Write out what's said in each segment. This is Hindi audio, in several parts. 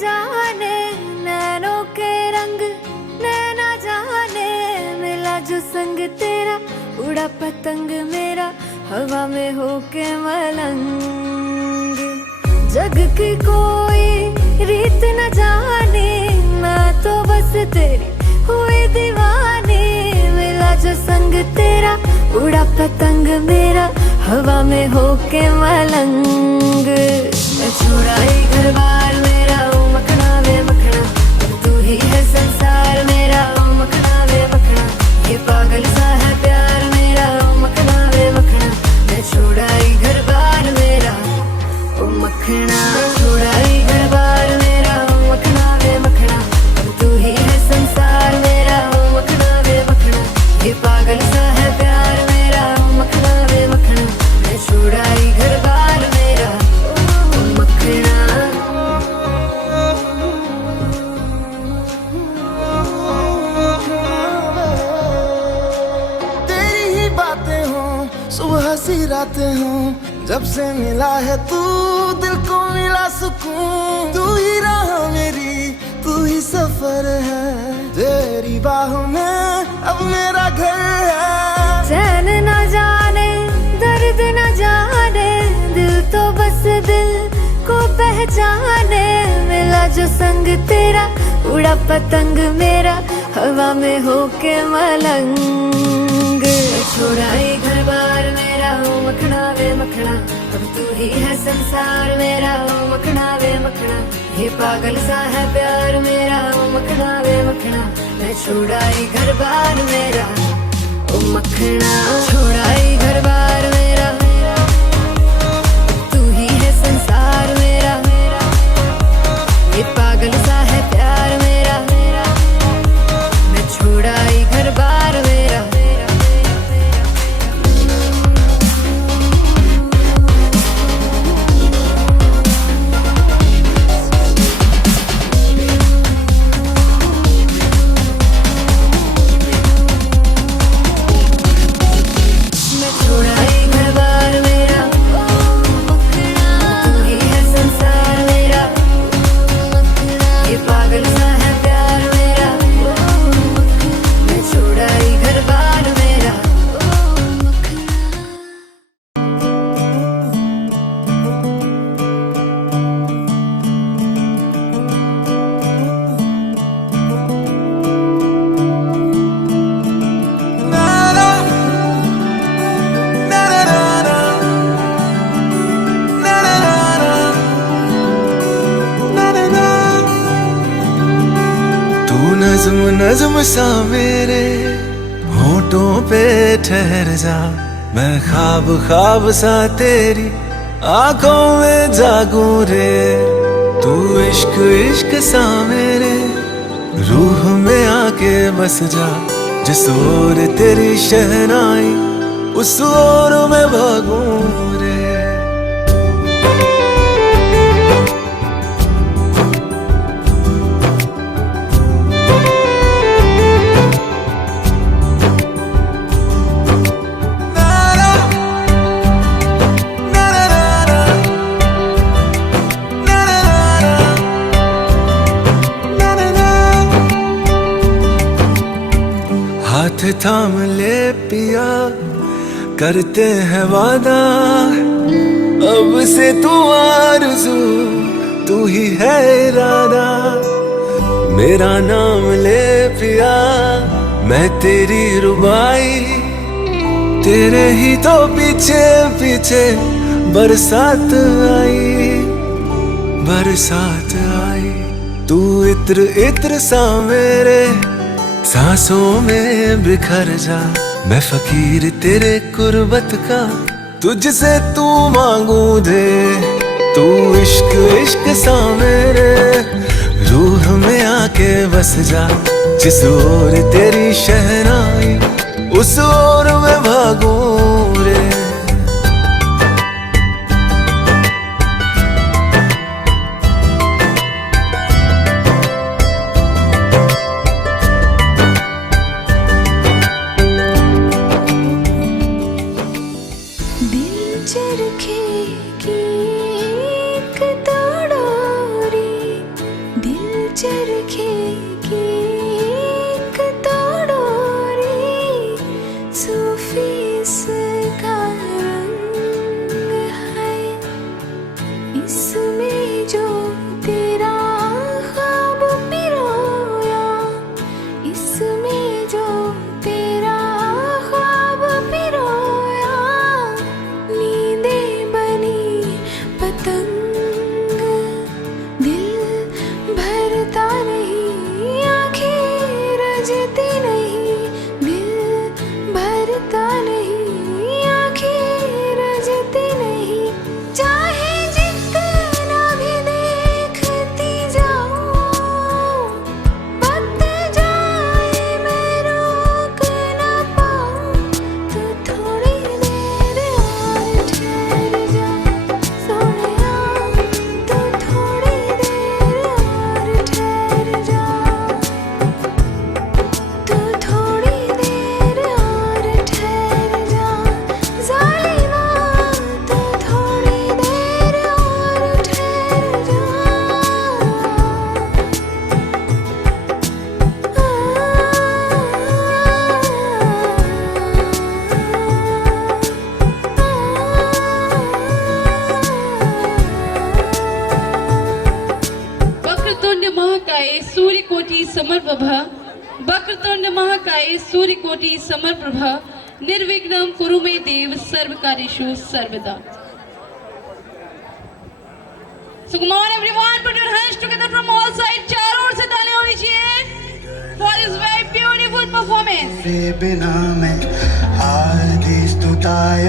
जाने नैनों के रंग, नैना जाने मिला जो संग तेरा, उड़ा पतंग मेरा हवा में होके मलंग। जग की कोई रीत न जाने, मैं तो बस तेरी हुई दीवानी। मिला जो संग तेरा, उड़ा पतंग मेरा हवा में होके मलंग। मैं छुड़ाई घर बार मेरा, ओ मखना वे मखना, अब तू ही है संसार मेरा, ओ मखना वे मखना। ये पागल सा है प्यार मेरा, ओ मखना वे मखना। मैं छुड़ाई घर बार मेरा, ओ मखना। छुड़ाई घर बार मेरा, ओ मखना वे मखना, अब तू ही है संसार मेरा, ओ मखना वे मखना। ये पागल सा है प्यार मेरा, ओ मखना वे मखना। मैं छुड़ाई घर बार मेरा, ओ मखना। तेरी ही बातें हो, सुबह सी रातें हो, जब से मिला है तू दिल को मिला सुकून। तू ही राह मेरी, तू ही सफर है, तेरी बाहों में अब मेरा घर है। चैन न जाने दर्द न जाने, दिल तो बस दिल को पहचाने। मिला जो संग तेरा, उड़ा पतंग मेरा हवा में होके मलंग। छुड़ाई घर बार मेरा, ओ मखना वे मखना, अब तू ही है संसार मेरा, ओ मखना वे मखना। ये पागल सा है प्यार मेरा, ओ मखना वे मखना। मैं छुड़ाई घर बार मेरा, ओ मखना। छुड़ाई घर बार मेरा, तू ही है संसार मेरा, ये पागल सा है प्यार मेरा। मैं छुड़ाई घर बार मेरा। नज़्म नज़्म सा मेरे होठों पे ठहर जा, मैं ख्वाब ख्वाब सा तेरी आंखों में जागूं रे। तू इश्क इश्क सा मेरे रूह में आके बस जा, जिस ओर तेरी शहनाई उस ओर मैं भागूं रे। हाथ थाम ले पिया, करते हैं वादा, अब से तू आरज़ू, तू ही है इरादा। मेरा नाम ले पिया, मैं तेरी रुबाई, तेरे ही तो पीछे पीछे बरसात आई, बरसात आई। तू इत्र इत्र सा मेरे सांसों में बिखर जा, मैं फकीर तेरे कुर्बत का, तुझसे तू मांगू दे। तू इश्क इश्क सा मेरे रूह में आके बस जा, जिस ओर तेरी शहनाई उस ओर मैं भागूं रे। चरखे की एक ताड़ोरी, समप्रभा वक्रतुंड महाकाय सूर्यकोटि समप्रभा निर्विघ्नं कुरु मे देव सर्वकार्येषु सर्वदा. So come on everyone, put your hands together from all sides. चारों ओर से तालियां होनी चाहिए for this very beautiful performance. तेरे बिना मैं आदि स्तुताय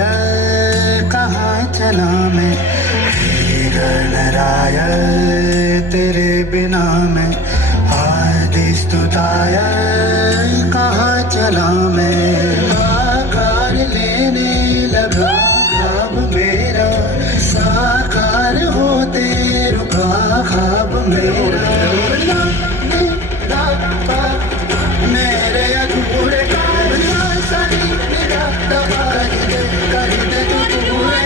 कहाँ चला मैं, हे गणराय तेरे बिना मैं आदि स्तुताय कहाँ चला मैं. आकार लेने लगा ख्वाब मेरा, साकार होते रुका ख्वाब मेरा. मेरे अधूरे कारनां सारी निगाह दबाई दे, कर दे तू पूरे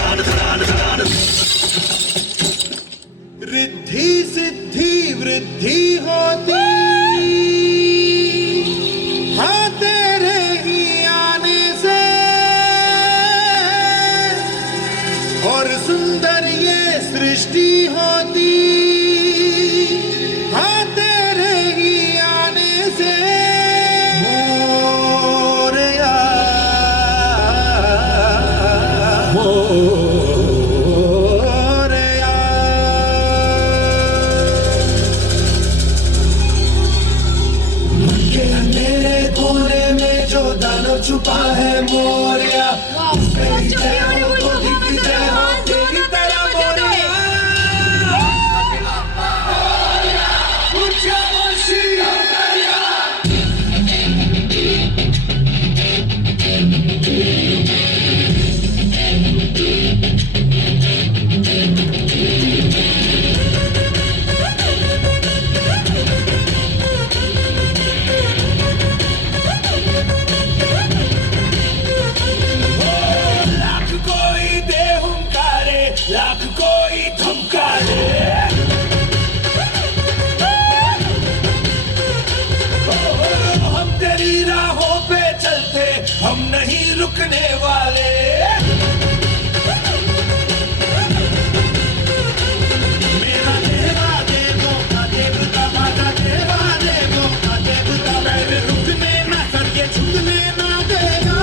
आज सारा रिद्धि सिद्धि वृद्धि होती हाँ तेरे ही आने से, और सुंदर ये सृष्टि होती हाँ तेरे ही आने से. मोरया छुपा है Moriya, Such a beautiful performance everyone. तेरी तरह मोरिया. लाख कोई थमका दे, हम तेरी राहों पे चलते, हम नहीं रुकने वाले. मेरा देवा देवों का देवता, माता देवा देवों का देवता, मैं रुकने ना सके झुकने ना देगा.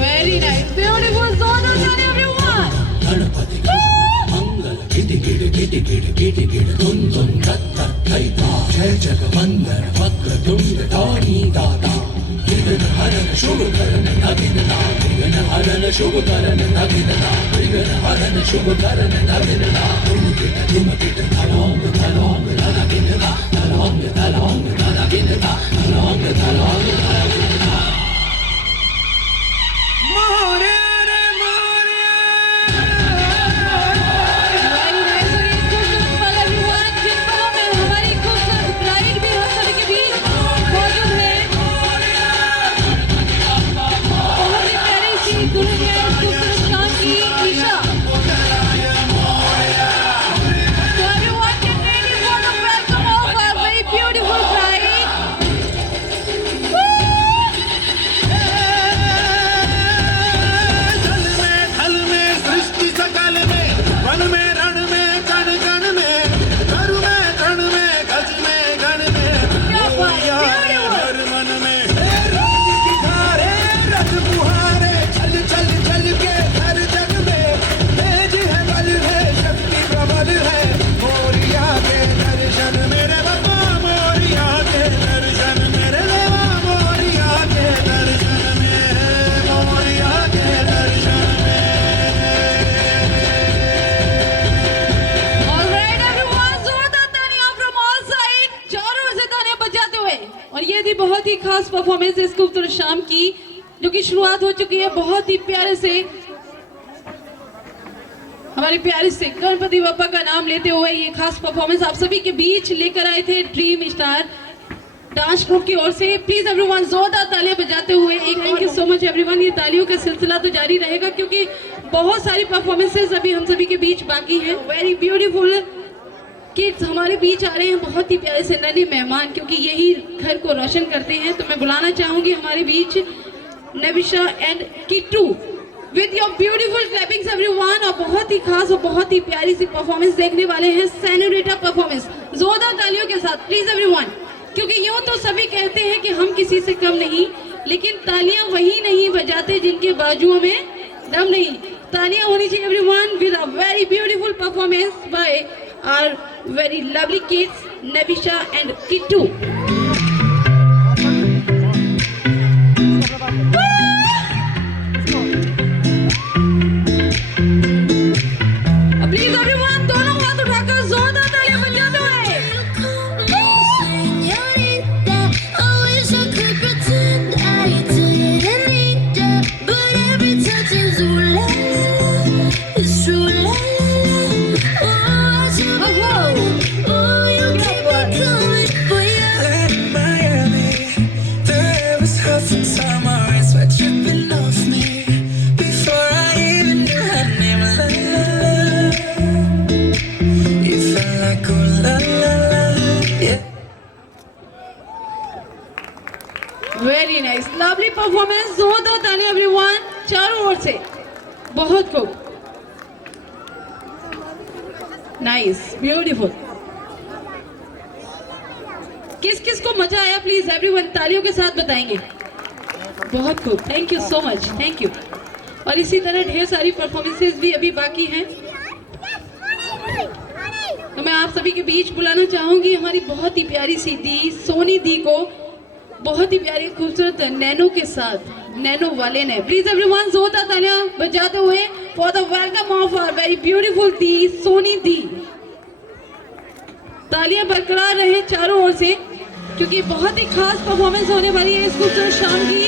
Very nice, beautiful, so done everyone. Ganpati मंगल गिट गिट गिट गिट गिट गिट धुन धुन धत्त धैता, जय जगवंदन वक्रतुंड धौनी दाता, विघ्न हरन शुभ करन नगिनता, विघ्न हरन शुभ करन नगिनता, विघ्न हरन शुभ करन नगिनता. धुम गिट धलोंग धलोंग नगिनता, धलोंग धलोंग नगिनता, धलोंग धलोंग नगिनता. मोरे रे मोरे. Very nice again, खूबसूरत everyone. जिन पलों में हमारी खूबसूरत ब्राइड भी हम सभी के बीच मौजूद है. बहुत ही प्यारी सी दुल्हन है इस खूबसूरत शाम की Isha. So everyone get ready for the performance इस खूबसूरत शाम की, जो कि शुरुआत हो चुकी है बहुत ही प्यारे से, हमारे प्यारे से गणपति बप्पा का नाम लेते हुए ये खास परफॉर्मेंस आप सभी के बीच लेकर आए थे ड्रीम स्टार डांस ग्रुप की ओर से। प्लीज एवरीवन जोरदार तालियां बजाते हुए एक thank you so much everyone. ये तालियों का सिलसिला तो जारी रहेगा क्योंकि बहुत सारी परफॉर्मेंसेस अभी हम सभी के बीच बाकी हैं। वेरी ब्यूटीफुल किड्स हमारे बीच आ रहे हैं, बहुत ही प्यारे से नन्हे मेहमान, क्योंकि यही घर को रोशन करते हैं। तो मैं बुलाना चाहूंगी हमारे बीच Navisha and Kittu with your beautiful clappings everyone. और बहुत ही खास और बहुत ही प्यारी सी परफॉर्मेंस देखने वाले हैं, सेनोरिटा परफॉर्मेंस। जोरदार तालियों के साथ प्लीज एवरीवन, क्योंकि यूं तो सभी कहते हैं कि हम किसी से कम नहीं, लेकिन तालियां वही नहीं बजाते जिनके बाजुओं में दम नहीं। तालियां होनी चाहिए everyone with a very beautiful performance by our very lovely kids Navisha and Kittu. Please everyone दोनों हाथ उठाकर जोरदार तालियां बजाते हुए। वेरी नाइस, लवली परफॉर्मेंस, जोरदार तालियां एवरीवन चारों ओर से, बहुत खूब, नाइस ब्यूटीफुल। किस किस को मजा आया प्लीज एवरीवन तालियों के साथ बताएंगे। बहुत खूब, thank you so much, thank you. और इसी तरह ढेर सारी परफॉर्मेंसेस भी अभी बाकी हैं। तो मैं आप सभी के बीच बुलाना चाहूंगी हमारी बहुत ही प्यारी सी दी सोनी दी को, बहुत ही प्यारी खूबसूरत नैनो के साथ, नैनो वाले ने। प्लीज एवरीवन जोरदार तालियां बजाते हुए for the welcome of our very beautiful दी सोनी दी। तालियां बरकरार रहे चारों ओर से, क्योंकि बहुत ही खास परफॉर्मेंस होने वाली है इस खूबसूरत शाम की।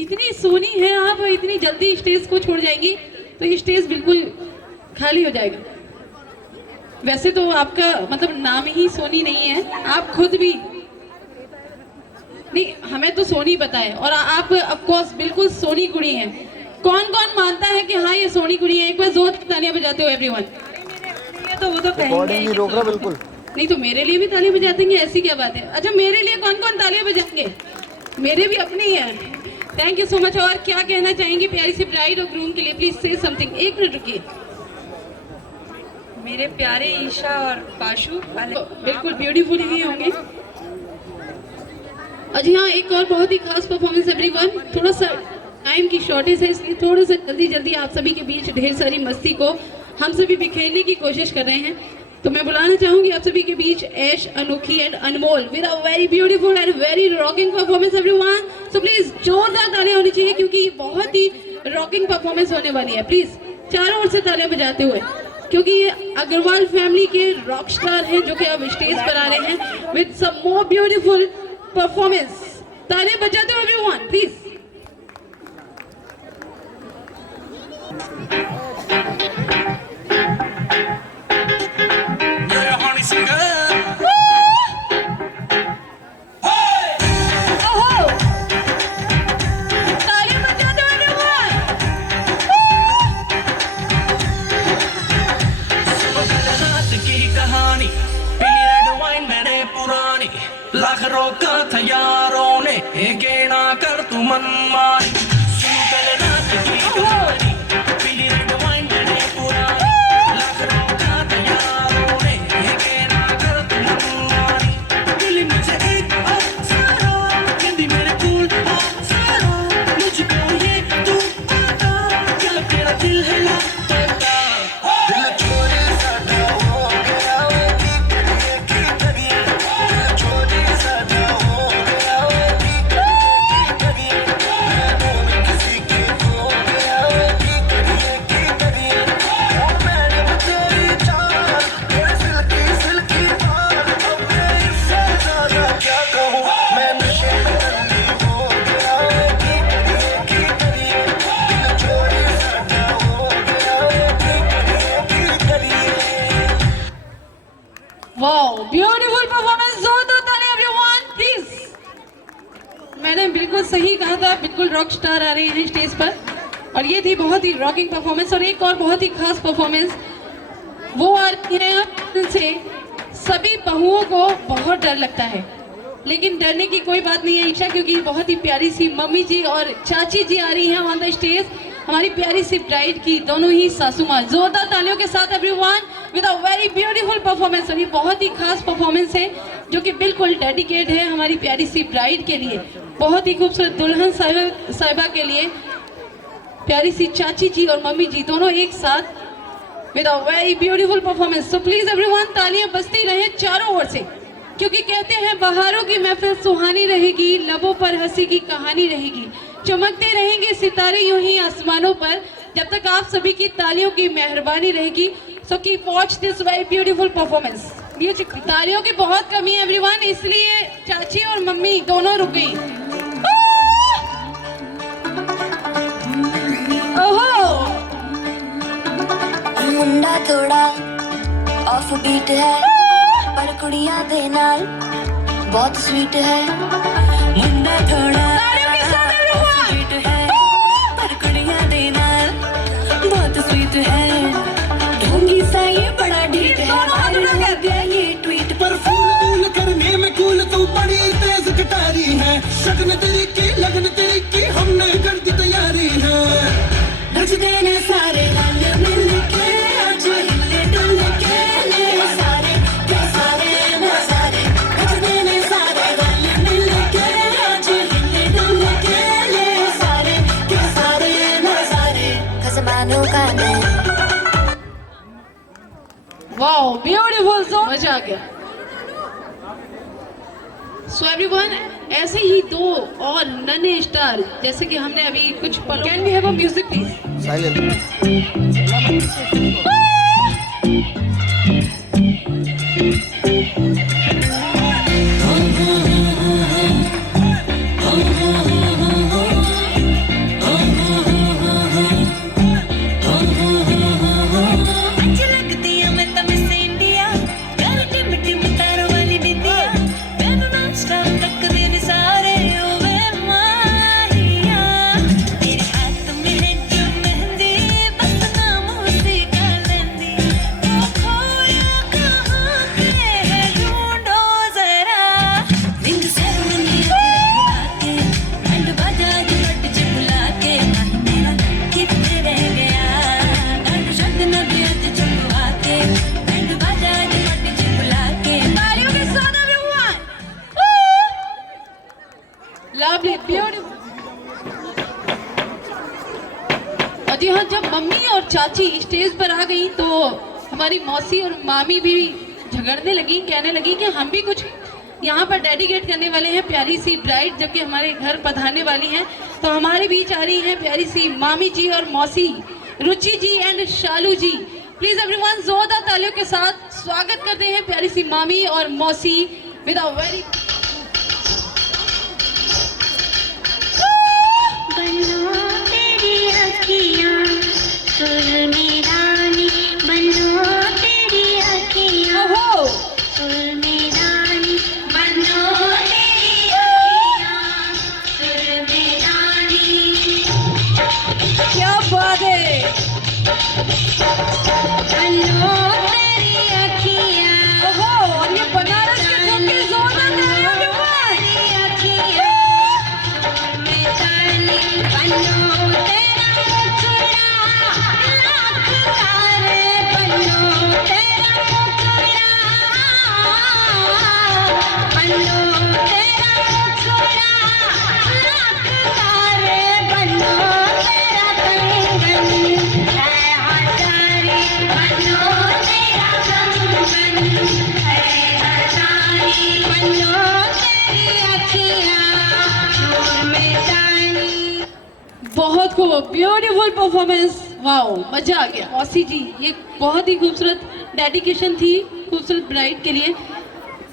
इतनी सोनी है आप, इतनी जल्दी स्टेज को छोड़ जाएंगी तो ये स्टेज बिल्कुल खाली हो जाएगा। वैसे तो आपका मतलब नाम ही सोनी नहीं है, आप खुद भी नहीं, हमें तो सोनी पता है, और आप ऑफ कोर्स बिल्कुल सोनी कुड़ी हैं। कौन कौन मानता है कि हाँ ये सोनी कुड़ी है? एक बार जोर तालियां बजाते हो एवरीवन। तो वो तो कहेंगे रोक रहा बिल्कुल नहीं, तो मेरे लिए भी तालियां बजा देंगे, ऐसी क्या बात है। अच्छा मेरे लिए कौन कौन तालियां बजाएंगे? मेरे भी अपने ही है। Thank you so much. और क्या कहना चाहेंगे प्यारी सी ब्राइड और ग्रूम के लिए? प्लीज से समथिंग। एक मिनट रुकिए। मेरे प्यारे ईशा और पाशु बिल्कुल ब्यूटीफुल ही होंगे। और जी हाँ, एक और बहुत ही खास परफॉर्मेंस एवरीवन। थोड़ा सा टाइम की शॉर्टेज है, इसलिए थोड़ा सा जल्दी आप सभी के बीच ढेर सारी मस्ती को हम सभी बिखेरने की कोशिश कर रहे हैं। तो मैं बुलाना चाहूंगी आप सभी के बीच ऐश, अनोखी and Anmol with a very beautiful and very rocking performance everyone. So please जोरदार तालियां होनी चाहिए क्योंकि ये बहुत ही रॉकिंग परफॉर्मेंस होने वाली है। प्लीज चारों ओर से तालियां बजाते हुए, क्योंकि ये अग्रवाल फैमिली के रॉक स्टार हैं जो कि अब स्टेज पर आ रहे हैं with some more beautiful performance. तालियां बजाते हुए एवरीवन प्लीज। लाख रोका था यारों ने के ना कर तू मनमानी। सुन कल रात की कहानी, पीली रेड वाइन मैंने पुरानी। लाख रोका था यारों ने के ना कर तू मनमानी। दिल मुझे एक अफसाना, कहती मेरे कूल अफसाना। मुझको ये तू बता, क्या तेरा दिल है लापता। दिल चोरी साटा हो गया वो की करिए। दिल चोरी साटा हो गया वो की करिए। मैं किसी के हो गया वो की करिए। ओ मैंने तेरी चाल, तेरे सिल्की बाल, अब मैं इससे ज्यादा क्या कहूँ। मैं नशे में रंगी हो गया वो की करिए। दिल चोरी साटा हो गया वो की करिए। Wow, beautiful performance. जोरदार तालियां एवरीवन प्लीज। मैंने बिल्कुल सही कहा था, बिल्कुल रॉक स्टार आ रहे हैं स्टेज पर और ये थी बहुत ही रॉकिंग परफॉर्मेंस। और एक और बहुत ही खास परफॉर्मेंस वो आ रही है से सभी बहुओं को बहुत डर लगता है, लेकिन डरने की कोई बात नहीं है ईशा, क्योंकि बहुत ही प्यारी सी मम्मी जी और चाची जी आ रही हैं ऑन द स्टेज, हमारी प्यारी सी ब्राइड की दोनों ही सासू माँ। जोरदार तालियों के साथ everyone with a very beautiful performance. और ये बहुत ही खास परफॉर्मेंस है जो कि बिल्कुल डेडिकेट है हमारी प्यारी सी ब्राइड के लिए, बहुत ही खूबसूरत दुल्हन साहिबा के लिए। प्यारी सी चाची जी और मम्मी जी दोनों एक साथ with a very beautiful performance. So please everyone तालियां बजती रहे चारों ओर से, क्योंकि कहते हैं बहारों की महफिल सुहानी रहेगी, लबों पर हंसी की कहानी रहेगी, चमकते रहेंगे सितारे यूं ही आसमानों पर, जब तक आप सभी की तालियों की मेहरबानी रहेगी। So keep watch this very beautiful performance. Music तालियों की बहुत कमी है एवरीवन, इसलिए चाची और मम्मी दोनों रुक गई। ओहो, मुंडा थोड़ा ऑफ बीट है पर कुड़ियां दे नाल बहुत स्वीट है। मुंडा थोड़ा ऑफ बीट है पर कुड़ियां दे नाल बहुत स्वीट है। ढोंगी सा ये बड़ा ढीठ है, लग गया ये ट्वीट पर। फूल करने में कूल तू बड़ी तेज कटारी है। शगन तेरी की लगन तेरी की हमने कर दी तैयारी है। नचते ने सारे रल मिल के आज हिले डुल के ले सारे के सारे नजारे। नचते ने सारे रल मिल के आज हिले डुल के ले सारे के सारे नजारे। खसमानों का ने वाओ ब्यूटीफुल, सो मजा आ गया। सो एवरीवन, ऐसे ही दो और नन्हे स्टार जैसे कि हमने अभी कुछ पल। Can we have a music please? तेरे हाथ में है जो मेहंदी, बस नाम उसी का ले। Lovely beautiful. और जी हाँ, जब मम्मी और चाची स्टेज पर आ गई तो हमारी मौसी और मामी भी झगड़ने लगी, कहने लगी कि हम भी कुछ यहाँ पर डेडिकेट करने वाले हैं प्यारी सी ब्राइड, जबकि हमारे घर पधारने वाली हैं। तो हमारे बीच आ रही हैं प्यारी सी मामी जी और मौसी Ruchi ji and Shalu ji. Please everyone जोरदार तालियों के साथ स्वागत करते हैं प्यारी सी मामी और मौसी विद अ वेरी क्या बात है। ओहो, और ये बनारस के झुमके जोरदार तालियों के बहुत खूब, ब्यूटीफुल परफॉर्मेंस, वाओ, मजा आ गया। मौसी जी, ये बहुत ही खूबसूरत डेडिकेशन थी खूबसूरत ब्राइड के लिए।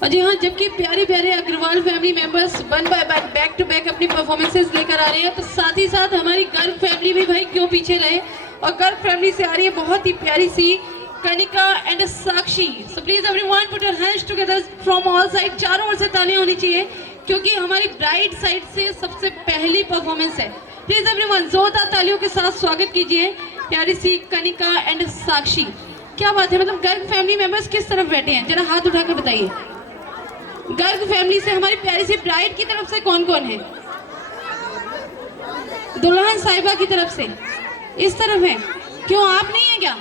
और जी हाँ, जबकि प्यारे प्यारे Agarwal family members one by back to back अपनी परफॉर्मेंसेस लेकर आ रहे हैं, तो साथ ही साथ हमारी गर्ग फैमिली भी भाई क्यों पीछे रहे। और गर्ग फैमिली से आ रही है बहुत ही प्यारी सी Kanika and Sakshi. So please everyone put your hands together from all side. चारों ओर से तालियां होनी चाहिए क्योंकि हमारी ब्राइड साइड से सबसे पहली परफॉर्मेंस है। प्लीज एवरीवन जोरदार तालियों के साथ स्वागत कीजिए प्यारी सी कनिका एंड साक्षी। क्या बात है, मतलब गर्ग फैमिली मेंबर्स किस तरफ बैठे हैं, जरा हाथ उठाकर बताइए। गर्ग फैमिली से हमारी प्यारी सी ब्राइड की तरफ से कौन कौन है? दुल्हन साहिबा की तरफ से इस तरफ है। क्यों, आप नहीं है क्या?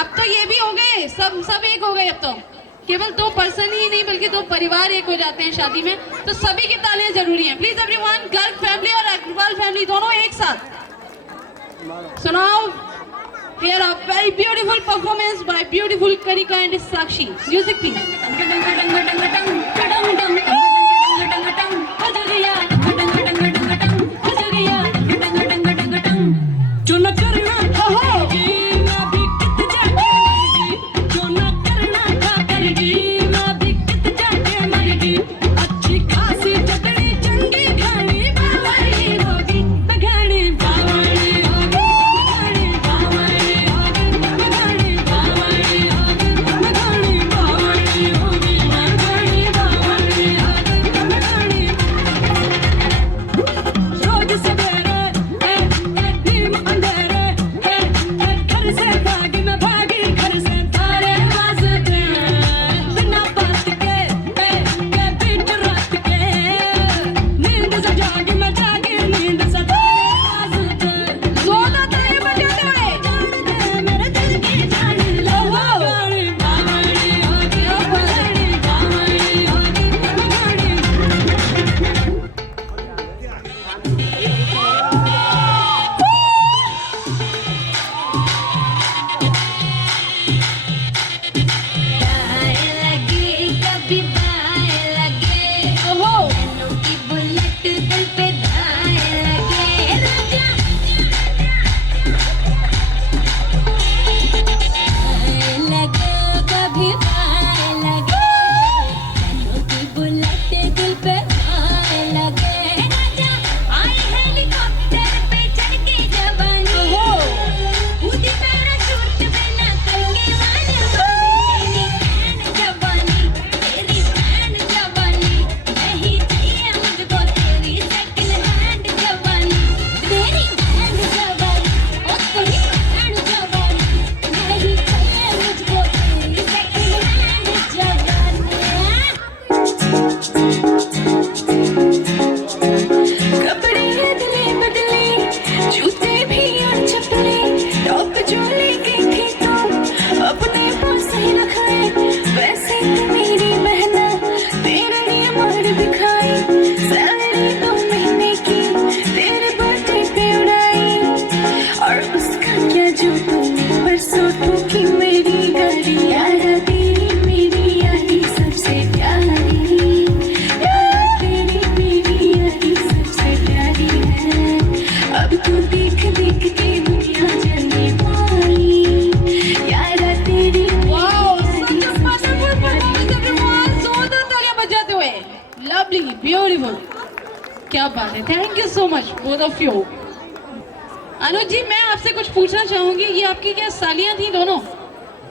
अब तो ये भी हो गए, सब एक हो गए। अब तो केवल 2 पर्सन ही नहीं बल्कि 2 परिवार एक हो जाते हैं शादी में, तो सभी की तालियां जरूरी हैं। प्लीज एवरीवन, गर्ग फैमिली और अग्रवाल फैमिली दोनों एक साथ सुनाओ। Here a very beautiful performance by beautiful Kanika and Sakshi. Music please. Lovely, beautiful, क्या बात है, thank you so much both of you. Anuj ji, मैं आपसे कुछ पूछना चाहूंगी, ये आपकी क्या सालियां थी दोनों?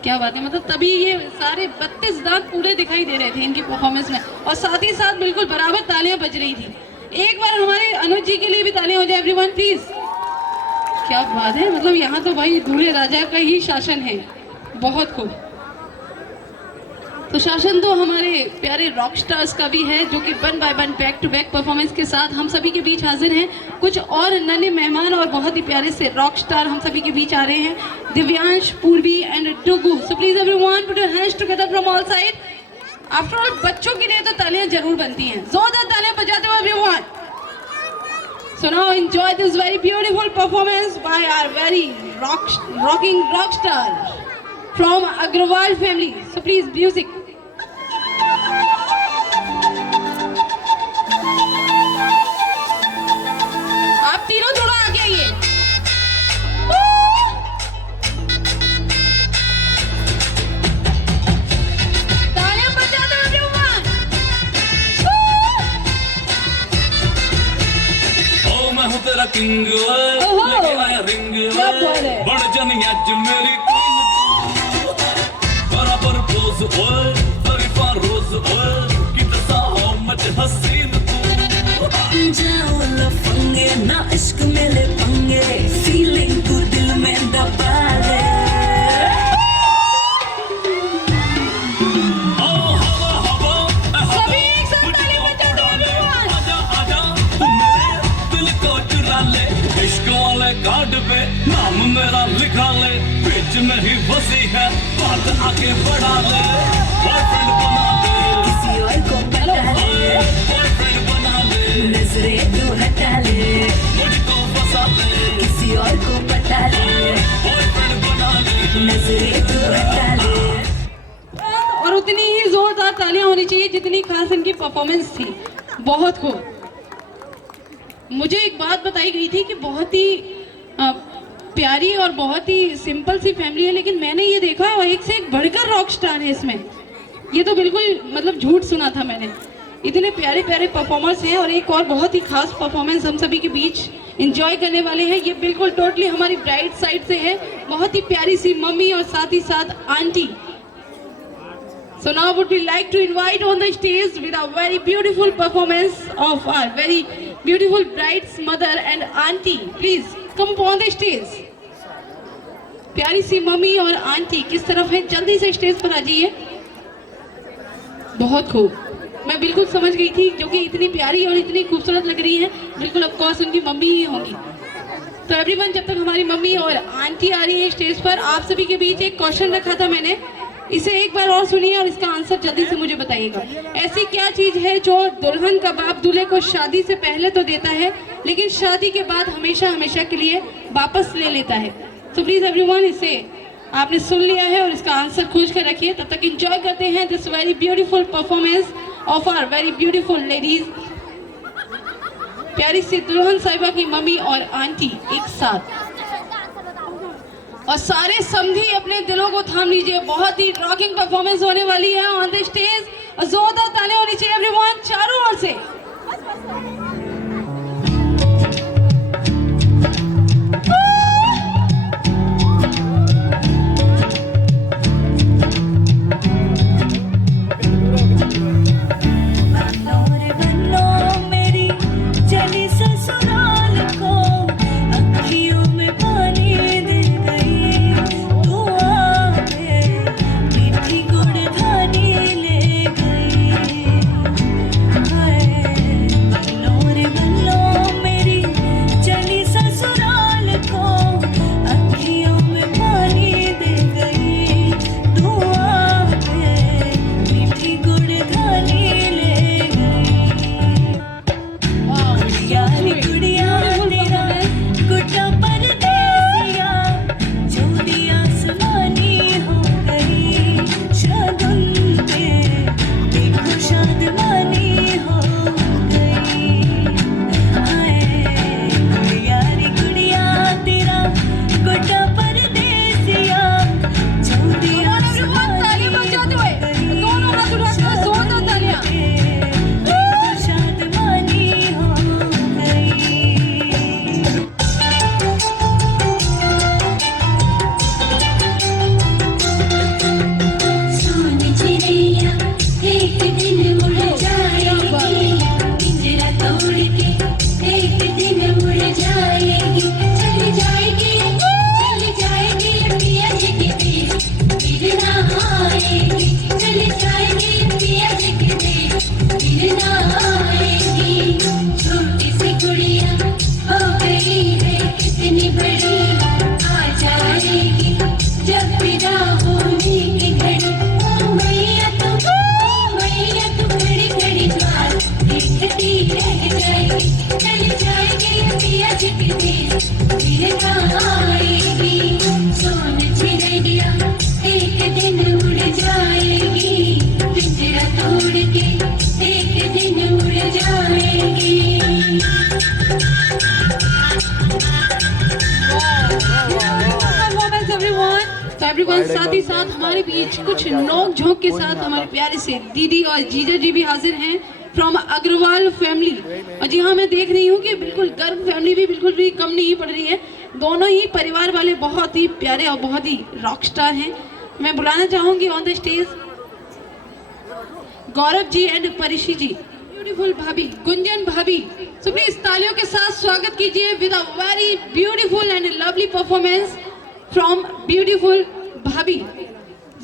क्या बात है, मतलब तभी ये सारे 32 दांत पूरे दिखाई दे रहे थे इनकी परफॉर्मेंस में, और साथ ही साथ बिल्कुल बराबर तालियां बज रही थी। एक बार हमारे अनुज जी के लिए भी तालियां हो जाए एवरीवन प्लीज। क्या बात है, मतलब यहाँ तो भाई दूल्हे राजा का ही शासन है, बहुत खूब। तो शासन तो हमारे प्यारे रॉक स्टार्स का भी है, जो कि 1 by 1 back to back performance के साथ हम सभी के बीच हाजिर हैं। कुछ और नन्हे मेहमान और बहुत ही प्यारे से रॉक स्टार हम सभी के बीच आ रहे हैं, Divyansh, Purvi and Dugu. So please everyone put your hands together from all side. After all बच्चों के लिए तो तालियां जरूर बनती हैं, जोरदार तालियां बजाते हुए everyone. So now enjoy this very beautiful performance by our very rocking rock star from Agrawal family. So please music. आप तीनों थोड़ा आगे आइए। तालियां बजाते हुए everyone. ओ मैं हूँ तेरा किंग, लेके आया रिंग, क्या बात है। बढ़ जानी आज मेरी queen तू। बराबर पोज ओए, तरीफा रोज ओए, कि दसा हो मच हसीन तू। जाओ लफंगे ना इश्क में ले पंगे, फीलिंग तू दिल में दबा ले। ओ हवा हवा सभी एक साथ ताली बजाते हुए everyone. आजा आजा तू मेरे दिल को चुरा ले, इश्क वाले कार्ड पे नाम मेरा लिखा ले, बीच में ही फंसी है बात आगे बढ़ा ले, बॉयफ्रेंड बना ले, किसी और को पटा ले, बॉयफ्रेंड बना ले, नजरे तू हटा ले, मुझको फंसा ले, किसी और को पटा ले, बॉयफ्रेंड बना ले। नजरे तू हटा ले। और उतनी ही जोरदार तालियां होनी चाहिए जितनी खास इनकी परफॉर्मेंस थी, बहुत खूब। मुझे एक बात बताई गई थी कि बहुत ही प्यारी और बहुत ही सिंपल सी फैमिली है, लेकिन मैंने ये देखा और एक से एक बढ़कर रॉक स्टार है इसमें। ये तो बिल्कुल मतलब झूठ सुना था मैंने। इतने प्यारे प्यारे परफॉर्मर्स हैं और एक और बहुत ही खास परफॉर्मेंस हम सभी के बीच एंजॉय करने वाले हैं। ये बिल्कुल टोटली हमारी ब्राइड साइड से है, बहुत ही प्यारी सी मम्मी और साथ ही साथ aunty. So now would we like to invite on the stage with a very beautiful performance of our very beautiful bride's mother and auntie. Please come upon the stage. प्यारी सी मम्मी और आंटी किस तरफ है, जल्दी से स्टेज पर आ जाइए। बहुत खूब, मैं बिल्कुल समझ गई थी, जो कि इतनी प्यारी और इतनी खूबसूरत लग रही है, बिल्कुल ऑफ कोर्स उनकी मम्मी ही होंगी। तो एवरीवन, जब तक हमारी मम्मी और आंटी आ रही है स्टेज पर, आप सभी के बीच एक क्वेश्चन रखा था मैंने, इसे एक बार और सुनिए और इसका आंसर जल्दी से मुझे बताइएगा। ऐसी क्या चीज है जो दुल्हन का बाप दूल्हे को शादी से पहले तो देता है, लेकिन शादी के बाद हमेशा हमेशा के लिए वापस ले लेता है? तो प्लीज एवरीवन, इसे आपने सुन लिया है और इसका आंसर खोज कर रखिए। तब तक एंजॉय करते हैं this very beautiful performance of our very beautiful ladies. प्यारी सी दुल्हन साहिबा की मम्मी और आंटी एक साथ, और सारे समधी अपने दिलों को थाम लीजिए। बहुत ही रॉकिंग परफॉर्मेंस होने वाली है ऑन द स्टेज, और जोरदार तालियां होनी चाहिए एवरीवन चारों ओर से। बनो रे बनो मेरी चली ससुराल को, अखियों में पानी दे गई तू आके, मीठी गुड़ खानी ले गई। हाय जाएगी चली जाएगी पिया जी की फिर आएगी सोन चिड़ैया एक दिन उड़ जाएगी पिंजरा तोड़ के एक दिन उड़ जाएगी performance everyone. तो everyone साथ ही साथ हमारे बीच कुछ नोक झोंक के साथ हमारे प्यारे से दीदी और जीजा जी भी हाजिर हैं फ्रॉम अग्रवाल फैमिली। और जी हाँ, मैं देख रही हूँ कि बिल्कुल गर्व फैमिली भी बिल्कुल भी कम नहीं पड़ रही है। दोनों ही परिवार वाले बहुत ही प्यारे और बहुत ही रॉक स्टार हैं। मैं बुलाना चाहूंगी on the stage Gaurav ji and Parishi ji, beautiful भाभी गुंजन भाभी। सो प्लीज तालियों के साथ स्वागत कीजिए with a very beautiful and lovely performance from beautiful भाभी।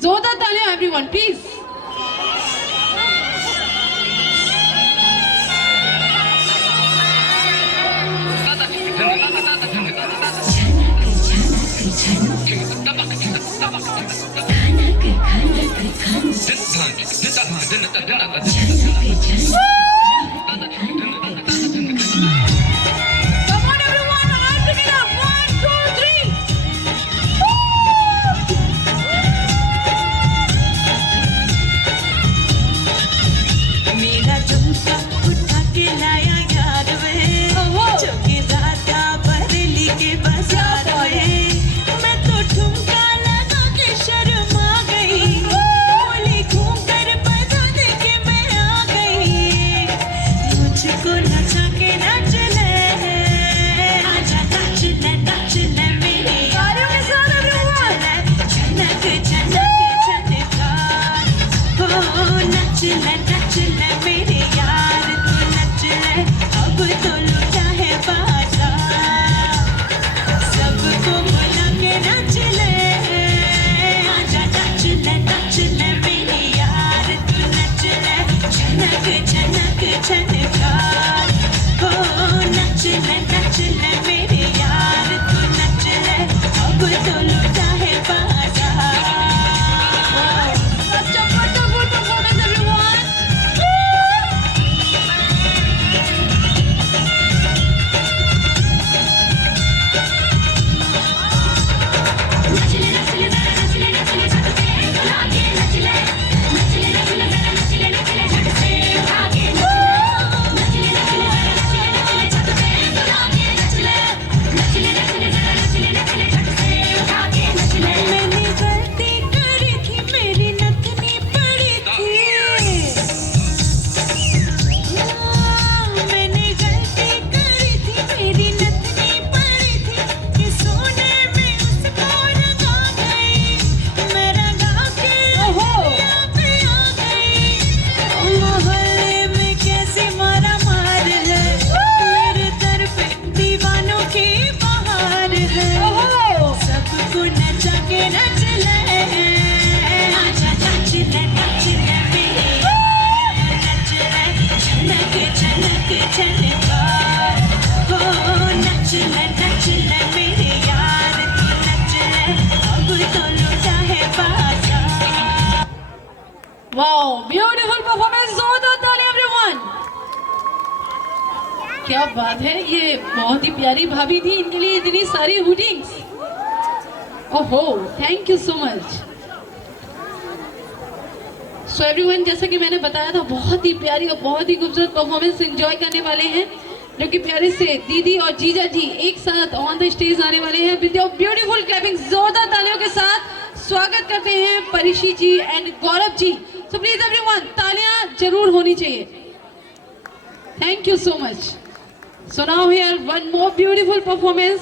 जोरदार तालियां everyone please. Come on everyone, hands together. 1, 2, 3. मेरा झुमका उठा के लाया यार वे चौकी राता बरेली के बाजार में मैं तो ठुमका लगा के शर्मा गई बोली घूम कर बजा दे के मैं आ गई मुझको नचा के नाच ले आजा नाच ले मेरे तालियों के साथ everyone. झनक झनक झनकार हो नच ले मेरे यार तू नच ले अब तो लुटा है बाजार सबको बुला के नच ले आजा नच ले मेरे यार तू नच ले झनक झनक झनकार हो नच ले मेरे यार तू नच ले अब तो लुटा है बाजार Such a wonderful performance everyone. मैंने गलती करी थी मेरी नथनी पड़ी थी मैंने गलती करी थी मेरी नथनी पड़ी थी कि सोने में उसको लगा गई मैं लगा के यहाँ पे आ गई मोहल्ले में कैसी मारा मार है मेरे दर पे दीवानों की बहार है सबको नचा के नच ले आजा नच ले मेरे नच ले झनक झनक झनकार हो नच ले मेरे यार तू नच ले अब तो लुटा है बाजार Wow, beautiful performance. जोरदार तालियां everyone. क्या बात है, ये बहुत ही प्यारी भाभी थी, इनके लिए इतनी सारी हुडिंग्स। ओहो, thank you so much. So everyone, जैसा कि मैंने बताया था, बहुत ही प्यारी और बहुत ही खूबसूरत परफॉर्मेंस एंजॉय करने वाले हैं, जो कि प्यारे से दीदी और जीजा जी एक साथ ऑन द स्टेज आने वाले हैं विद योर ब्यूटीफुल क्लैपिंग। जोरदार तालियों के साथ स्वागत करते हैं Parishi ji and Gaurav ji. So please everyone, तालियां जरूर होनी चाहिए। Thank you so much. So now here one more beautiful performance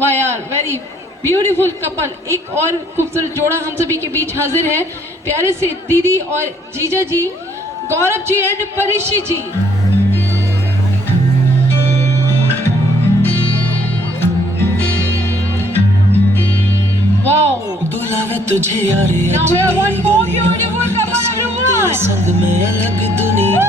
by our very beautiful couple. एक और खूबसूरत जोड़ा हम सभी के बीच हाजिर है, प्यारे से दीदी और जीजा जी, गौरव ji and Parishi ji. Wow. बुलावे तुझे यारे Now we have one more beautiful couple everyone. संग में अलग दुनिया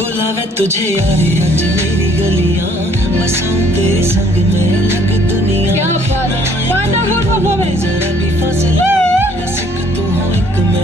बुलावे तुझे यारे आज मेरी गलियां बसाऊं तेरे संग में अलग दुनिया क्या बात है, wonderful performance. जरा भी फासले बस एक तू हो एक मैं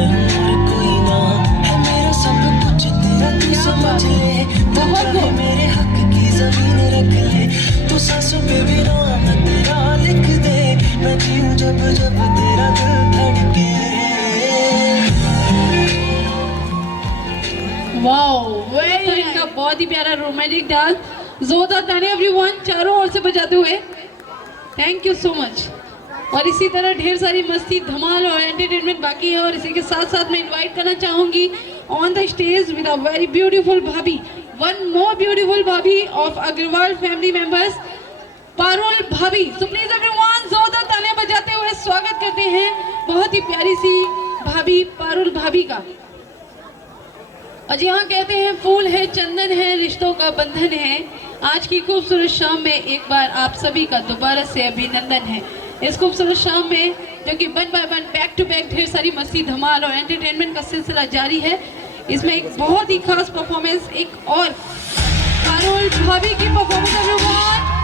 बहुत ही प्यारा रोमांटिक डांस। जोरदार तालियां एवरीवन चारों ओर से बजाते हुए। Thank you so much. और इसी तरह ढेर सारी मस्ती धमाल और एंटरटेनमेंट बाकी है, और इसी के साथ साथ मैं इनवाइट करना चाहूंगी on the stage with a very beautiful भाभी, वन मोर ब्यूटीफुल भाभी of Agarwal family members, Parul भाभी। सो प्लीज एवरीवन जोरदार तालियां बजाते हुए स्वागत करते हैं बहुत ही प्यारी सी भाभी पारुल भाभी का। और जी हाँ, कहते हैं फूल है चंदन है रिश्तों का बंधन है। आज की खूबसूरत शाम में एक बार आप सभी का दोबारा से अभिनंदन है। इस खूबसूरत शाम में जो कि one by one back to back ढेर सारी मस्ती धमाल और एंटरटेनमेंट का सिलसिला जारी है, इसमें एक बहुत ही खास परफॉर्मेंस एक और पारुल भाभी की परफॉर्मेंस एवरीवन।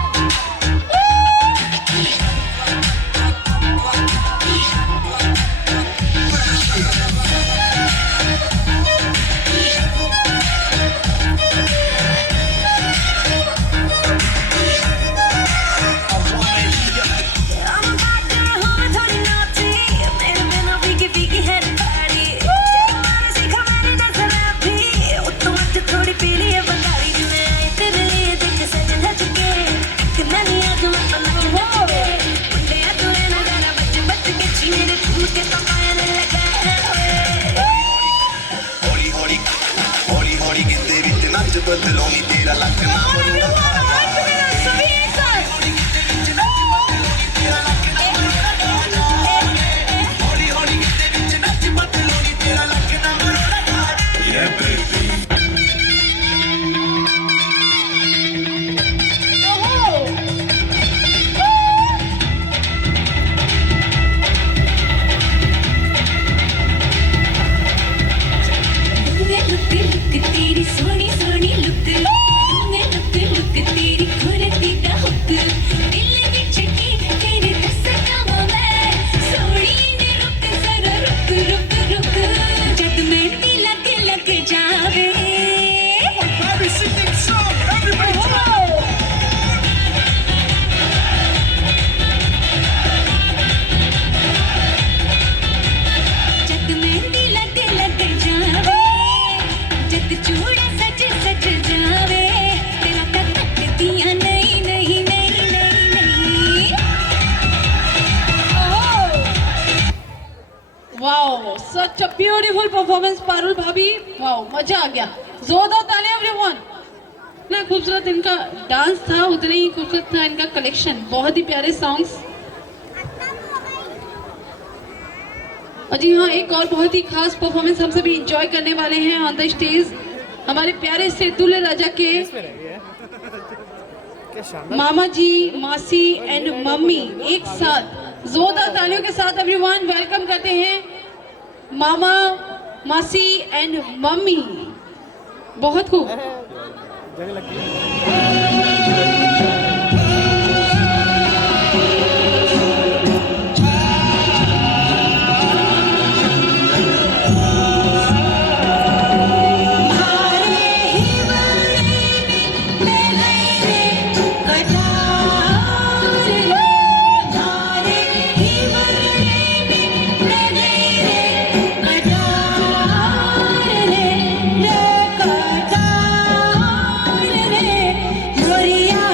बदलोनी तेरा लक ना तेरी सोनी सोनी लुक तेरी खुरती दा हुक दिल विच की तेरे दस कामा मैं सोनी ने रुक जरा रुक जद मेहंदी लग जावे। जद मेहंदी लग जावे, जद चूड़ा सज जावे, तेरा तकतियां नहीं। Wow, such a beautiful performance Parul भाभी। वाओ, मजा आ गया। जोरदार तालियां एवरीवन। इतना खूबसूरत इनका डांस था, उतना ही खूबसूरत था इनका कलेक्शन। बहुत ही प्यारे सॉन्ग्स। और जी हाँ, एक और बहुत ही खास परफॉर्मेंस हम सभी एंजॉय करने वाले हैं ऑन द स्टेज। हमारे प्यारे से दूल्हे राजा के मामा जी, मासी एंड मम्मी एक साथ जोरदार तालियों के साथ एवरीवन वेलकम करते हैं मामा, मासी एंड मम्मी। बहुत खूब। मोरिया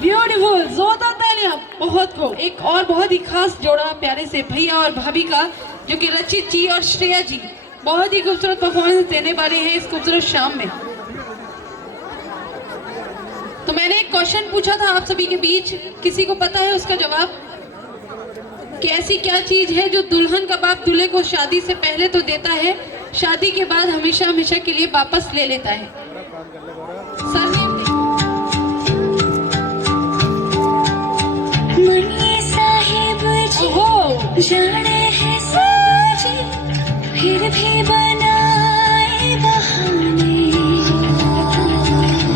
ब्यूटीफुल, जोरदार तालियां बहुत को। एक और बहुत ही खास जोड़ा प्यारे से भैया और भाभी का, जो कि रचित जी और श्रेया जी बहुत ही खूबसूरत परफॉर्मेंस देने वाले हैं इस खूबसूरत शाम में। तो मैंने एक क्वेश्चन पूछा था आप सभी के बीच, किसी को पता है उसका जवाब? कि ऐसी क्या चीज है जो दुल्हन का बाप दूल्हे को शादी से पहले तो देता है, शादी के बाद हमेशा हमेशा के लिए वापस ले लेता है? सरनेम दे। मनी साहिब जी ओहो, जाने हैं सब जी, फिर भी बनाए बहाने।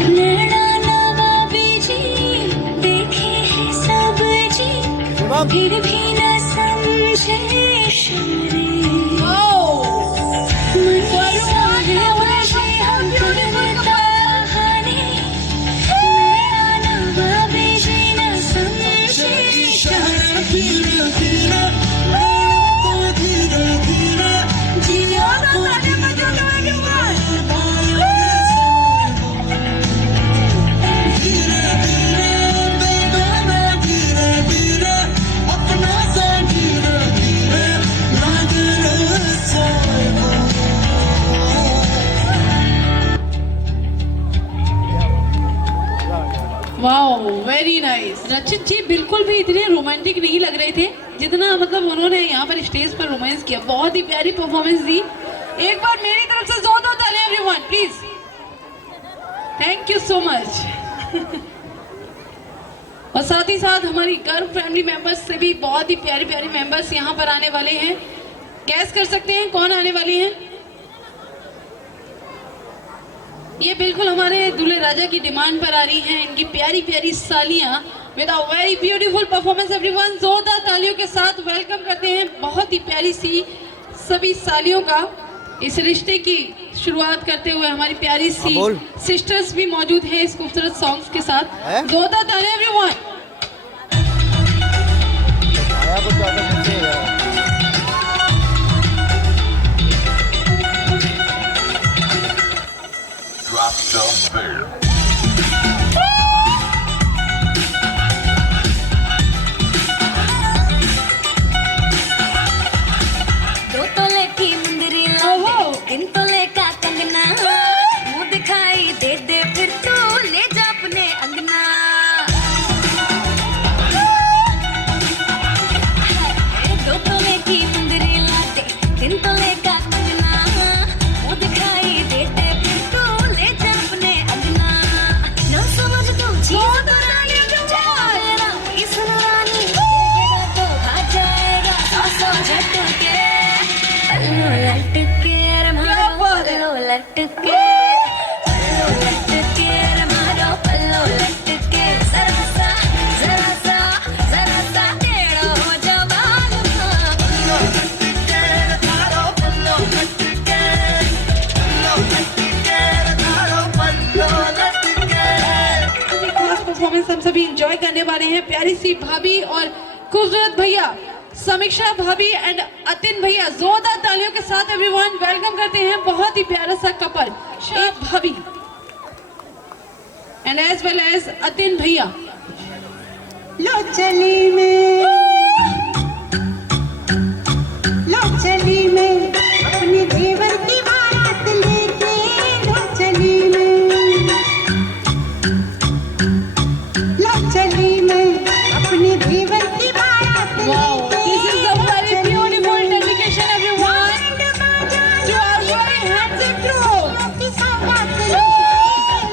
नैना नवाबी जी देखे हैं सब जी, फिर भी न समझे इशारे। मनी साहिब जी हम करता बहाने, नैना नवाबी जी न समझे इशारे। जियो ना ताने बजाना वाओ, वेरी नाइस। रचित जी बिल्कुल भी इतने रोमांटिक नहीं लग रहे थे जितना मतलब उन्होंने यहाँ पर स्टेज पर रोमांस किया। बहुत ही प्यारी परफॉर्मेंस दी। एक बार मेरी तरफ से जोरदार तालियां everyone please. Thank you so much. और साथ ही साथ हमारी गर्व फैमिली मेंबर्स से भी बहुत ही प्यारे प्यारे मेंबर्स यहाँ पर आने वाले हैं। गैस कर सकते हैं कौन आने वाली हैं? ये बिल्कुल हमारे दूल्हे राजा की डिमांड पर आ रही हैं, इनकी प्यारी प्यारी सालियां with a very beautiful performance. Everyone जोरदार तालियों के साथ वेलकम करते हैं बहुत ही प्यारी सी सभी सालियों का। इस रिश्ते की शुरुआत करते हुए हमारी प्यारी सी सिस्टर्स भी मौजूद हैं इस खूबसूरत सॉन्ग्स के साथ। जोरदार तालियां एवरीवन। Drop the bear. दो तोले की मुंदरी लाओ, तीन तोले का कंगना, मुंह दिखाई दे दे फिर तू ले जा अपने अंगना। दो तोले की मुंदरी लाते, तीन तोले का कंगना, मुंह दिखाई दे दे फिर तू ले जा अपने अंगना। ना समझ तू चीज़ तो रानी जाएगा, इस रानी देखेगा तो खा जाएगा सासों झटके। पल्लू लटके रे मारो, पल्लू लटके, पल्लू लटके रे मारो, पल्लू लटके। जरा सा टेढ़ो हो जवान माँ। पल्लू लटके रे मारो, पल्लू लटके, पल्लू लटके रे मारो, पल्लू लटके। खास परफॉर्मेंस हम सभी एंजॉय करने वाले हैं। प्यारी सी भाभी और खूबसूरत भैया समीक्षा भाभी एंड अतिन भैया, जोरदार तालियों के साथ एवरीवन वेलकम करते हैं बहुत ही प्यारा सा कपल, एक भाभी and as well as Atin भैया। लो चली में, लो चली में अपनी देवर की बारात लेके, लो चली में, लो चली में अपनी देवर की बारात Wow, लेके। this is a very beautiful dedication everyone. You are very handsome too. की सौगात लेके,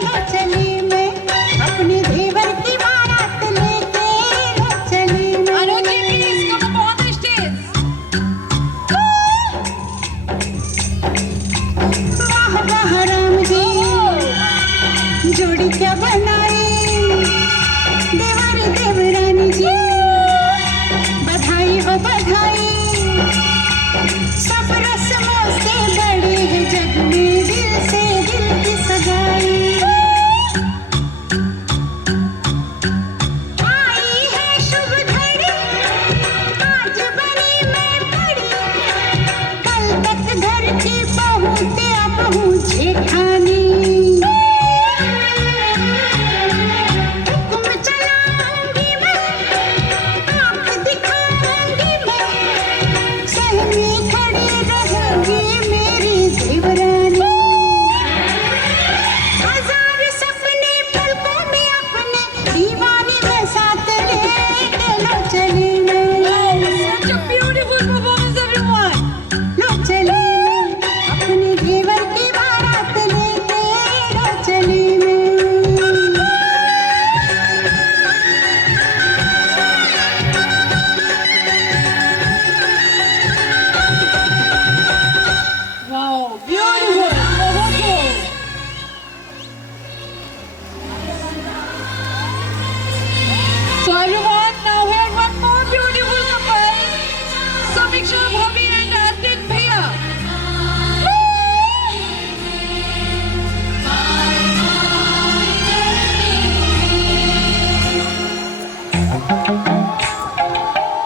लो चली में अपनी देवर की बारात लेके, लो चली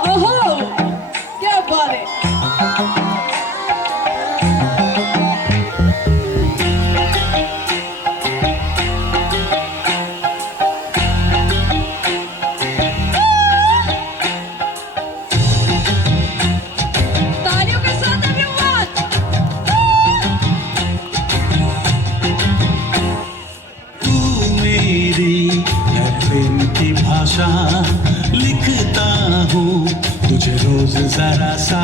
ओहो क्या बात है। तालियों के साथ everyone। तू मेरी है प्रेम की भाषा, लिखता हूँ तुझे रोज जरा सा।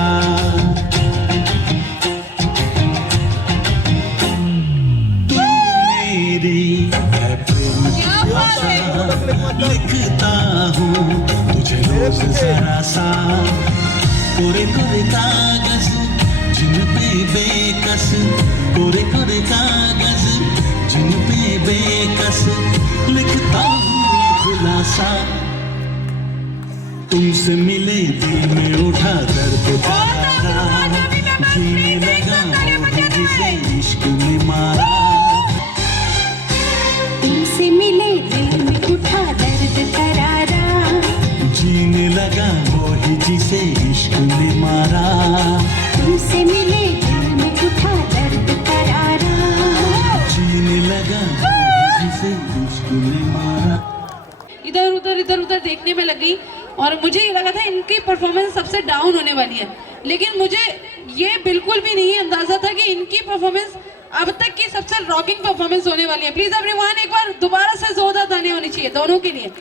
तू मेरी है प्रेम की क्या बात है। भाषा, लिखता हूँ तुझे रोज जरा सा। कोरे कोरे कागज जिन पे बेकस, कोरे कोरे कागज जिन पे बेकस, लिखता हूँ ये खुलासा। तुमसे मिले दिल में उठा दर्द तारा, जीने लगा वो जिसे इश्क ने मारा। तुमसे मिले दिल में उठा दर्द करारा, जीने लगा वो ही जिसे इश्क ने मारा। तुमसे मिले दिल में उठा दर्द करारा, जीने लगा वो ही जिसे इश्क ने मारा। इधर उधर देखने में लगी और मुझे ये लगा था इनकी परफॉर्मेंस सबसे डाउन होने वाली है, लेकिन मुझे ये बिल्कुल भी नहीं अंदाजा था कि इनकी परफॉर्मेंस अब तक की सबसे रॉकिंग परफॉर्मेंस होने वाली है। प्लीज एवरीवन एक बार दोबारा से जोरदार तालियां होनी चाहिए दोनों के लिए।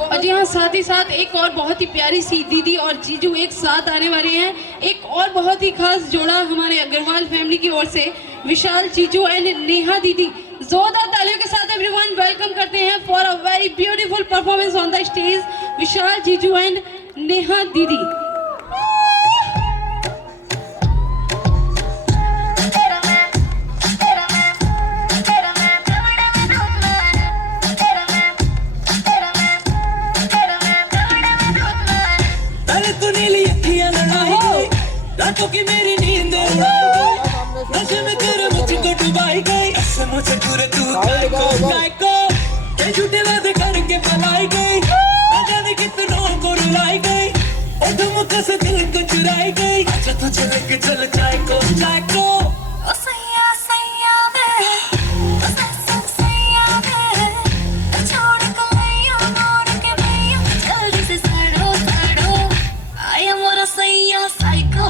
और जी हाँ, साथ ही साथ एक और बहुत ही प्यारी सी दीदी और जीजू एक साथ आने वाले हैं। एक और बहुत ही खास जोड़ा हमारे अग्रवाल फैमिली की ओर से, विशाल जीजू एंड नेहा दीदी। जोरदार तालियों के साथ एवरीवन वेलकम करते हैं for a very beautiful performance on the stage, Vishal जीजू एंड नेहा दीदी। अरे तू नीली अखियां लड़ाई गई, रातों की मेरी नींद उड़ाई गई, नशे में तेरे मुझको डुबाई गई। ऐसे मुझे पूरे तू काय को ये झूठे वादे करके पलाई गई, न जाने कितनों को रुलाई गई, और तुम से दिल को चुराई गई। अच्छा तुझे लेके चल चाय को ओ सैया सैया वे, ओ सैया वे, छोड़ के मैया मोड़ के मैया, जल्दी से सड़ो सड़ो, आया मोरा सैया साइको।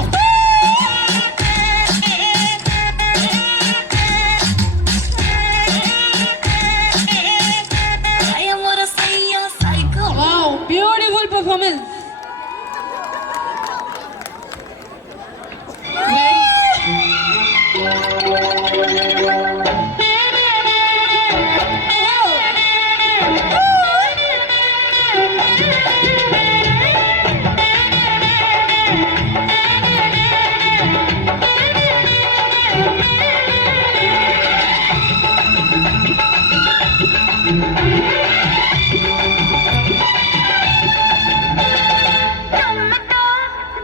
आया मोरा सैया साइको। Wow, beautiful performance.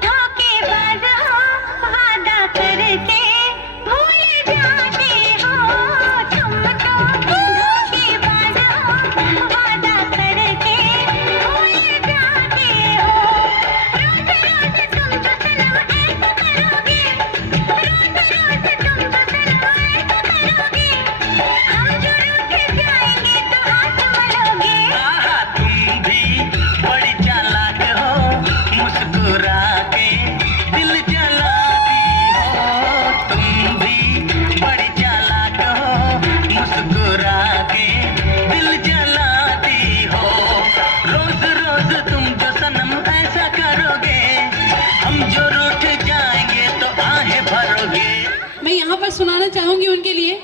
धोखेबाज हो, वादा करके भूल जाते हो। तुम तो धोखेबाज हो, वादा करके भूल जाते हो। रोज रोज तुम तो सनम ऐसा करोगे, रोज रोज तुम तो सनम ऐसा करोगे, हम जो रूठ जाएंगे तो हाथ मलोगे। आहा तुम भी बड़ी चालाक हो, मुस्कुरा के दिल जलाती हो। तुम भी बड़ी चालाक हो, मुस्कुरा के दिल जलाती हो। रोज रोज तुम जो सनम ऐसा करोगे, हम जो रूठ जाएंगे तो आहें भरोगे। मैं यहाँ पर सुनाना चाहूंगी उनके लिए।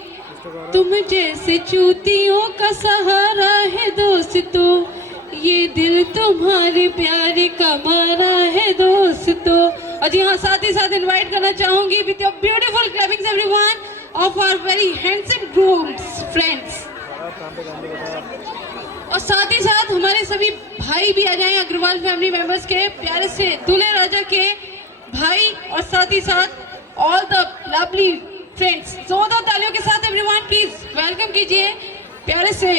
तुम जैसे चूतियों का सहारा है दोस्तों, ये दिल तुम्हारे प्यारे का मारा है दोस्तों। और जी हाँ, साथ ही साथ इनवाइट करना चाहूंगी with your beautiful clappings everyone of our very handsome grooms friends. और साथ ही साथ हमारे सभी भाई भी आ जाएं, अग्रवाल फैमिली मेंबर्स के प्यारे से दूल्हे राजा के भाई, और साथ ही साथ ऑल द लवली फ्रेंड्स। जोरदार तालियों के साथ एवरीवन प्लीज वेलकम कीजिए प्यारे से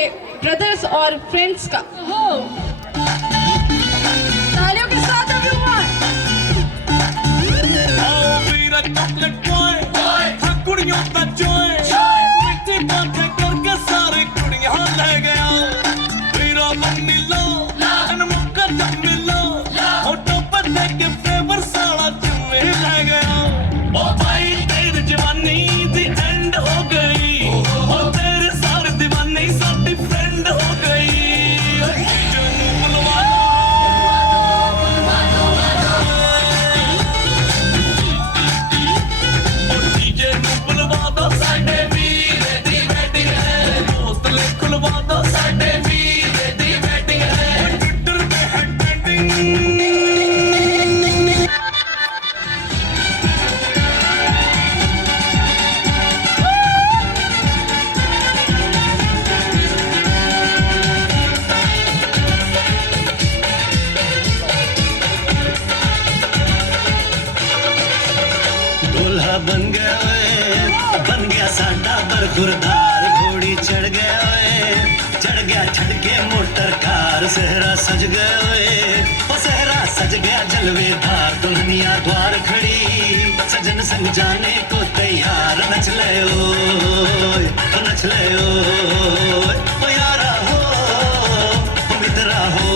ब्रदर्स और फ्रेंड्स का। हो बन गया साडा बरखुरदार घोड़ी चढ़ गया चढ़ गया छटके मोटर कार सहरा सज गया ओ सहरा सज गया जलवेदार दुल्हनिया द्वार खड़ी सजन संग जाने को तैयार नच ले ओ यारा हो मित्रा हो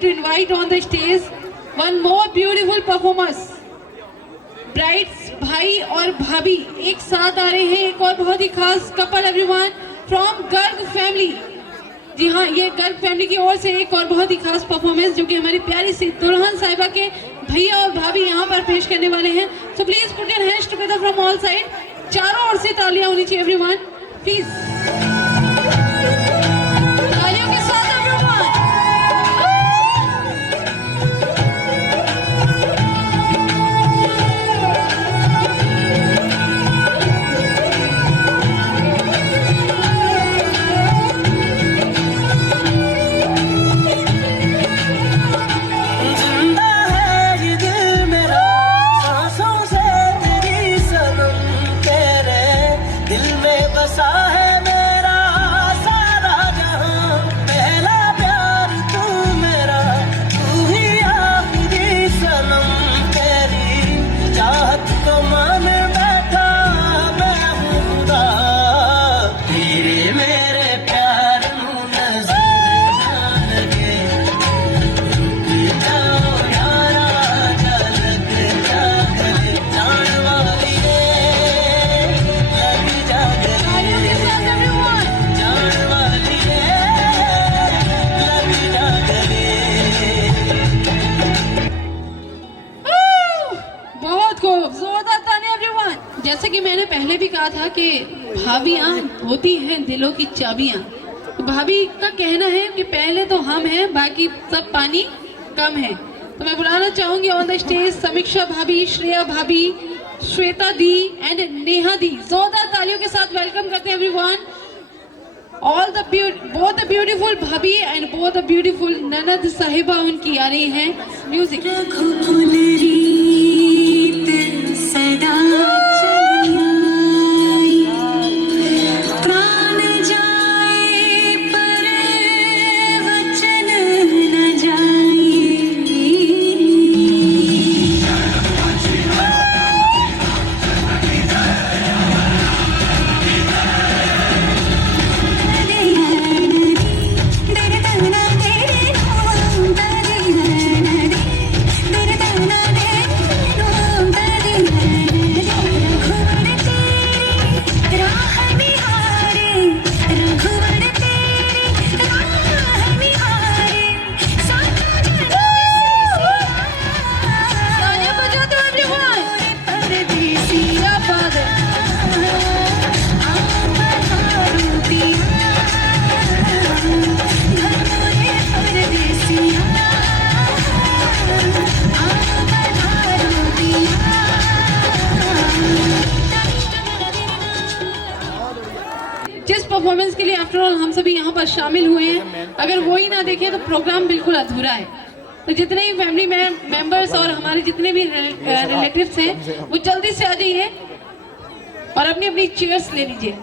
To invite on the stage one more beautiful performers. Brides भाई और भाभी एक साथ आ रहे हैं, एक और बहुत ही खास couple everyone from Garg family. जी हाँ, ये गर्ग फैमिली की ओर से एक और बहुत ही खास परफॉर्मेंस जो कि हमारी प्यारी सी दुल्हन साहिबा के भैया और भाभी यहाँ पर पेश करने वाले हैं। So please put your hands together from all side. चारों ओर से तालियां होनी चाहिए एवरीवन, प्लीज तालियों के साथ एवरीवन। जैसे कि मैंने पहले भी कहा था कि भाभियाँ होती हैं दिलों की चाबियाँ। तो भाभी का कहना है कि पहले तो हम हैं, बाकी सब पानी कम है। तो मैं बुलाना चाहूंगी ऑन द स्टेज समीक्षा भाभी, श्रेया भाभी, श्वेता दी एंड नेहा दी। जोरदार तालियों के साथ वेलकम करते हैं everyone. All the both the beautiful भाभी एंड बोथ द ब्यूटीफुल ननद साहिबा उनकी आ रही हैं। म्यूजिक। परफॉर्मेंस के लिए आफ्टर ऑल हम सभी यहाँ पर शामिल हुए हैं, अगर वो ही ना देखें तो प्रोग्राम बिल्कुल अधूरा है। तो जितने भी फैमिली मेंबर्स और हमारे जितने भी रिलेटिव्स हैं वो जल्दी से आ जाइए और अपनी अपनी चेयर्स ले लीजिए,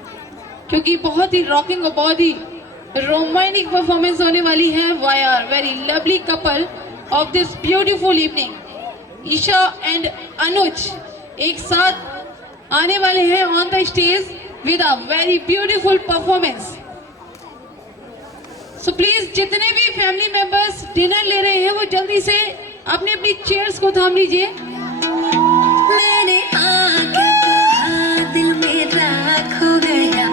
क्योंकि बहुत ही रॉकिंग और बहुत ही रोमांटिक परफॉर्मेंस होने वाली है। Why are very lovely couple of this beautiful evening. Isha and Anuj एक साथ आने वाले हैं on the stage with a very beautiful performance. So please जितने भी फैमिली मेंबर्स डिनर ले रहे हैं वो जल्दी से अपनी अपनी चेयर्स को थाम लीजिए। मैंने आके कहा दिल मेरा खो गया,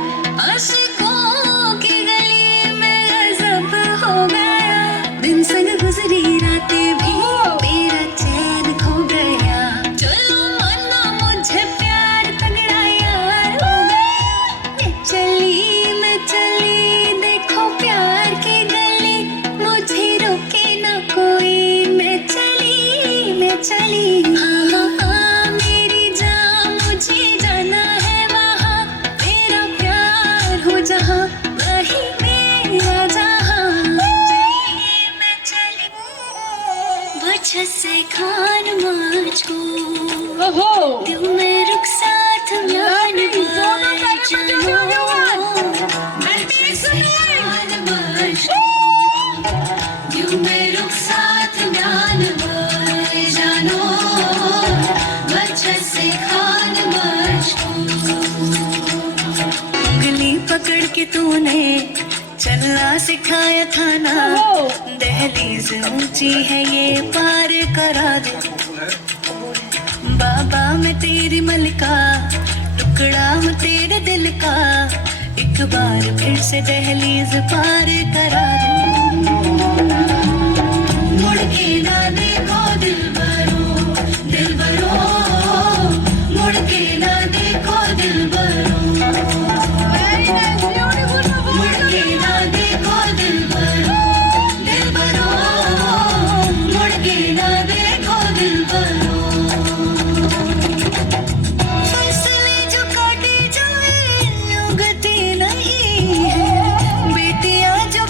आशिकों की गली में गजब हो गया, दिन संग गुजरी रातें भी मेरा चैन खो गया, चलो माना मुझे प्यार तगड़ा यार हो गया, मैं चली देखो प्यार की गली, मुझे रोके ना कोई, मैं चली हाँ हाँ हाँ मेरी जान, मुझे जाना है वहाँ, मेरा प्यार हो जहाँ वही मेरा जहाँ, मैं चली वजह से खान मुझको दिल में रुखसात मान दिल में रुखसात मान जानो वजह से खान मुझको, उंगली पकड़ के तूने चलना सिखाया था ना, दहलीज ऊंची है ये पार करा दे, बाबा मैं तेरी मलिका, टुकड़ा हूँ तेरे दिल का, एक बार फिर से दहलीज पार करा दे, मुड़ के ना देखो दिलबरो, मुड़ के ना देखो दिलबरो, मुड़ के ना देखो दिलबरो, मुड़ के ना देखो दिलबरो, फैसले जो काटे जाए यूं गति नहीं है, बेटियां जो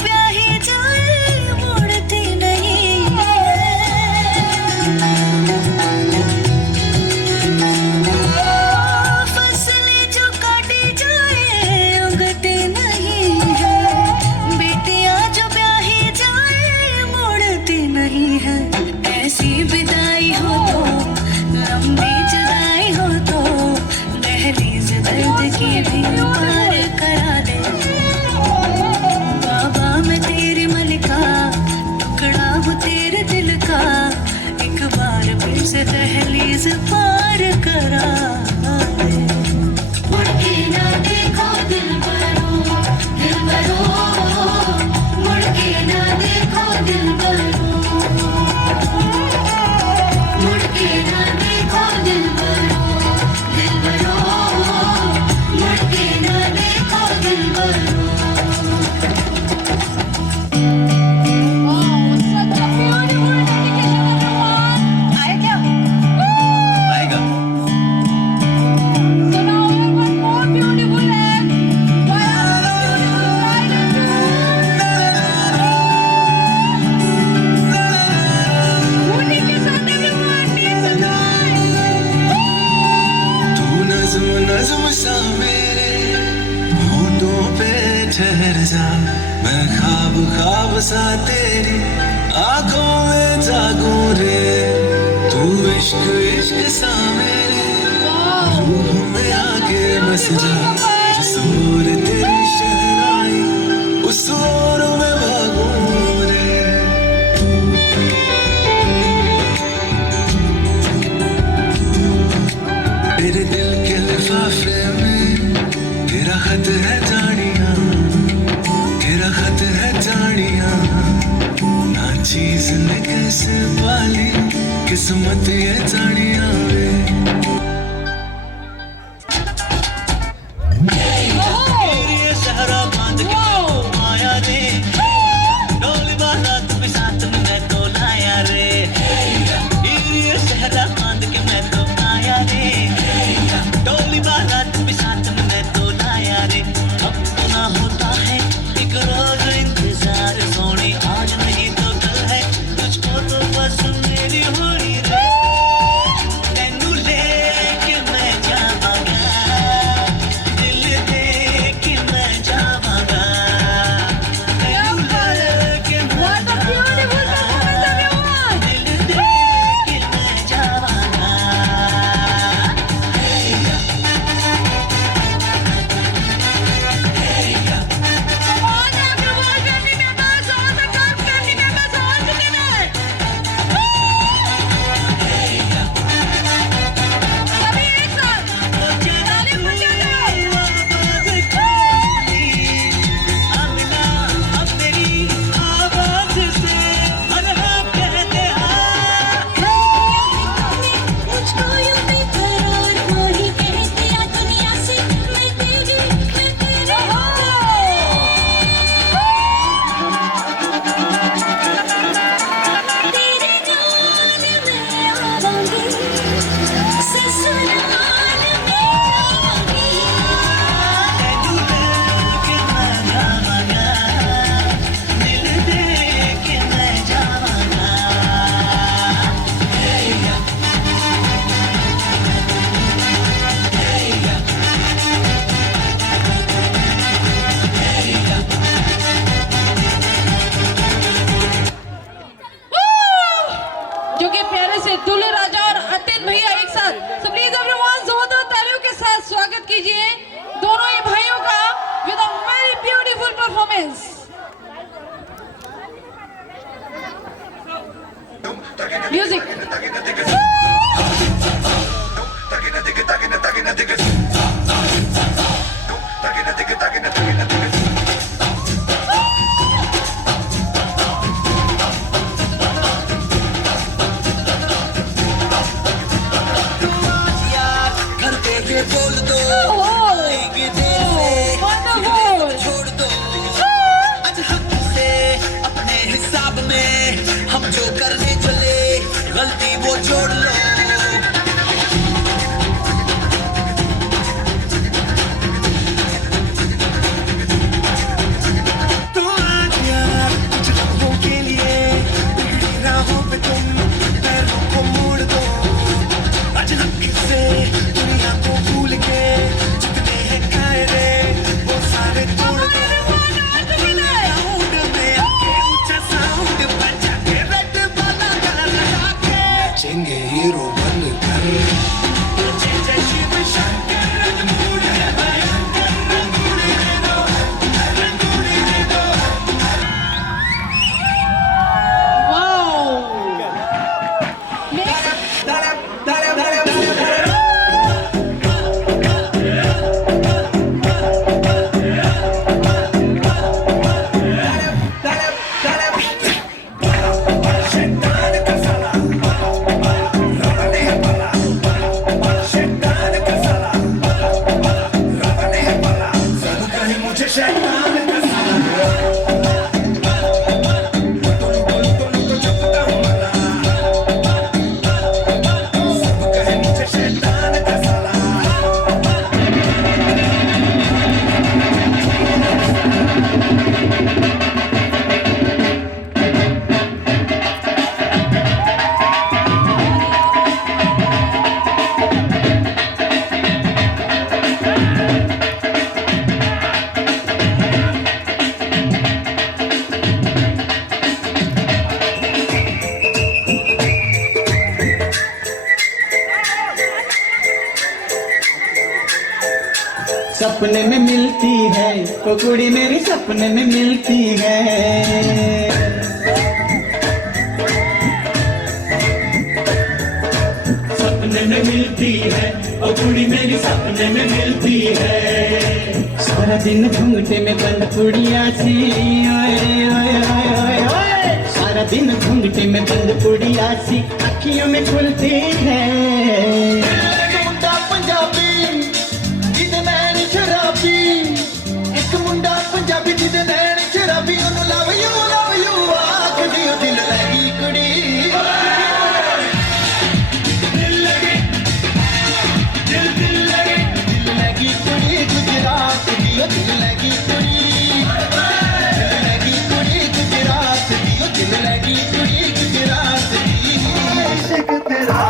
मैं ख्वाब ख्वाब सा तेरी आंखों में जागूं रे, तू इश्क इश्क सा मेरे रूह में आके बस जा, जिस ओर तेरी शहनाई उस ओर में भागूं रे। तेरे दिल के लिफाफे में तेरा खत है जानिया, तेरा खत है जानिया, ना चीज ने कैसे पाली किस्मत ये जानिया वे। ये शहरा बांध के आया रे, डोली बारात भी साथ में मैं तो लाया रे, ये शहरा बांध के मैं तो आया रे, डोली बारात भी साथ में मैं तो लाया रे। अब तो ना होता है एक रोज इंतजार सोनी, आज नहीं तो कल है तुझको तो बस मेरी हुई रे, तेनू लेके मैं जावांगा, दिल दे के मैं जावांगा, तेनू लेके मैं जावांगा, दिल दे के मैं जावांगा। मुझको यूं बेकरार कोई कह दिया दुनिया से, मैं तेरी तेरे जान में आवांगी, ससुराल में आवांगी। तेनू लेके मैं जावांगा, दिल दे के मैं जावांगा। जो कि प्यारे से दूल्हे राजा और अतिन भैया एक साथ, so please everyone जोरदार तालियों के साथ स्वागत कीजिए दोनों ही भाइयों का with a very beautiful performance. Music. घर पे ये बोल दो, आएंगे देर से, Wonderful. छोड़ दो आज हक से, अपने हिसाब में हम जो करने चले, गलती सपने में मिलती है, वो कुड़ी मेरी सपने में मिलती है। सपने में मिलती है, ओ कुड़ी मेरी सपने में मिलती है। सारा दिन घूंघटे में बंद कुड़िया सी, ओए ओए ओए ओए ओए। सारा दिन घूंघटे में बंद कुड़िया सी अखियों में खुलती है। एक मुंडा पंजाबी जिदे नैन शराबी, एक मुंडा पंजाबी जिदे नैन शराबी, ओनू लव यू आख दियो दिल लगी कुड़ी। दिल लगे, दिल लगे, दिल लगी कुड़ी गुजरात दियो, दिल लगी कुड़ी, दिल लगी कुड़ी गुजरात दियो, दिल लगी कुड़ी गुजरात दी। इश्क तेरा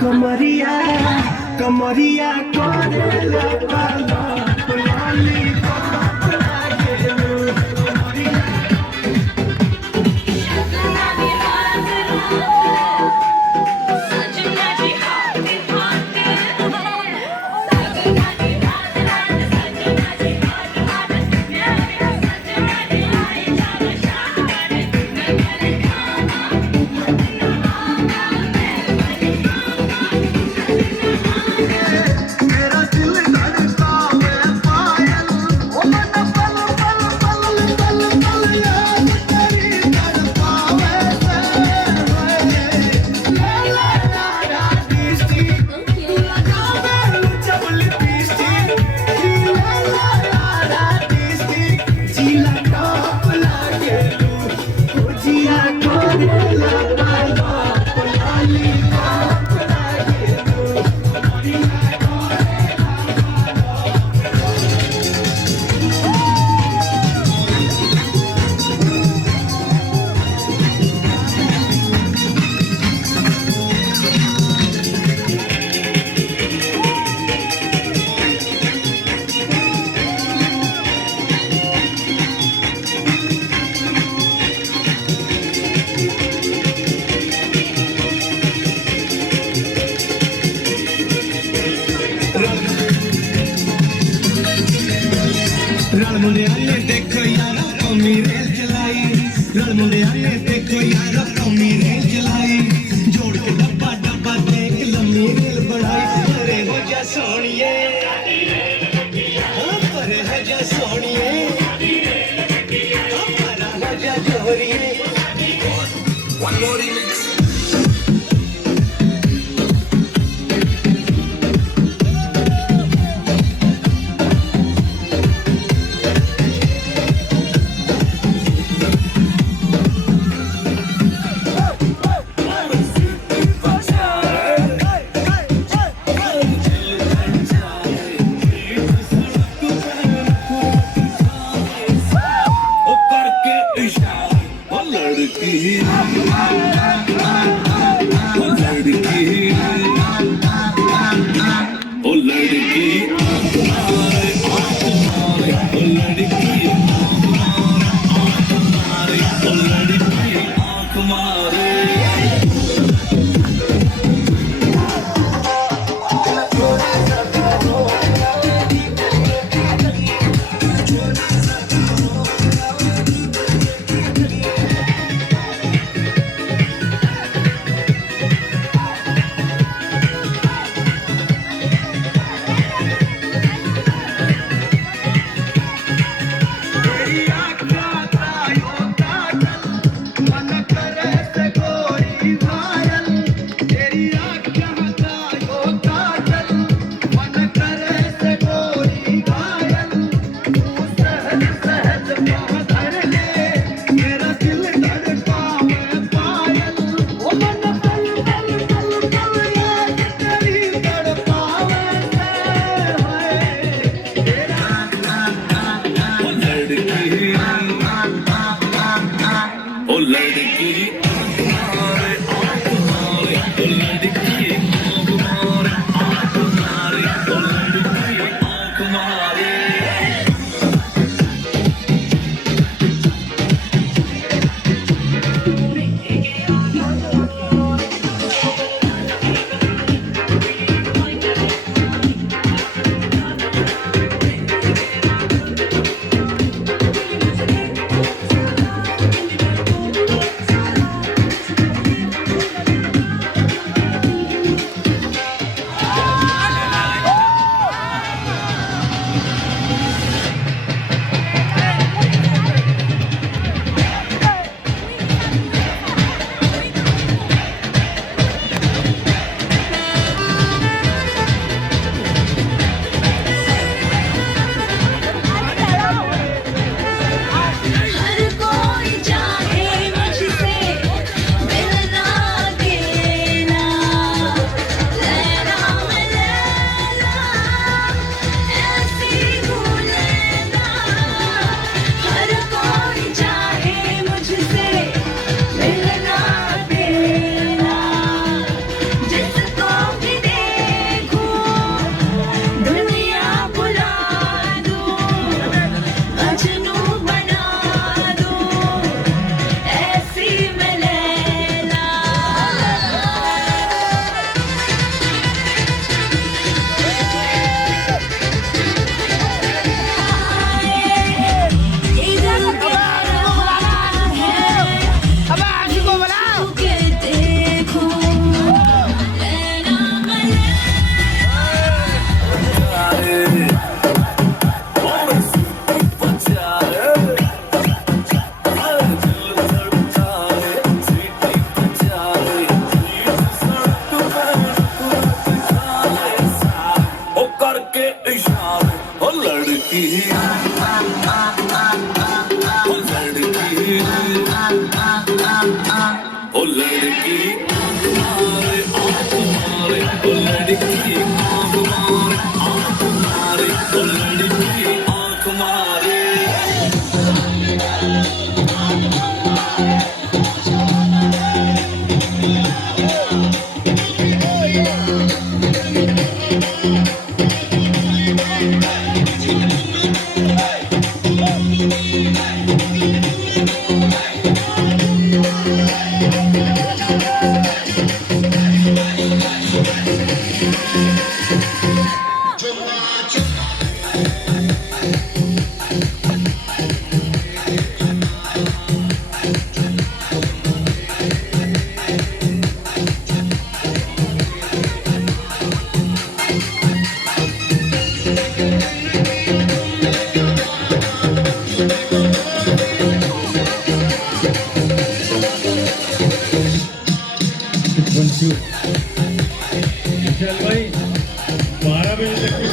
कमरिया कमरिया कोरेला पाला पुलाली रण मुंडिया ने देखो यारा कौमी रेल चलाई, रण मुंडिया ने देखो यारा कौमी रेल चलाई, जोड़ के डब्बा डब्बा देख लम्बी रेल बढ़ाई। अरे हो जा सोनिए, अरे हो जा सोनिए, अरे हो जा जोरिए। One more remix. विशाल भाई 12 बजे तक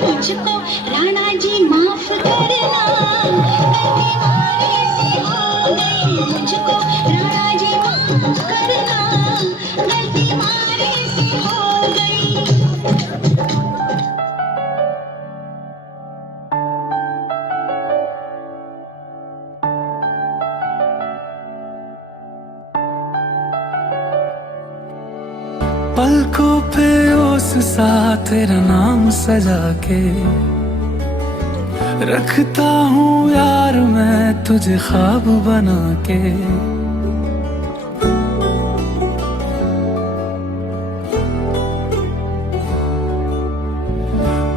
मुझको राणा जी माफ करना, मुझको राणा जी माफ करना, गलती मारे से हो गई। पलकों पे ओस सा तेरा नाम सजा के रखता हूँ यार मैं तुझे ख्वाब बना के।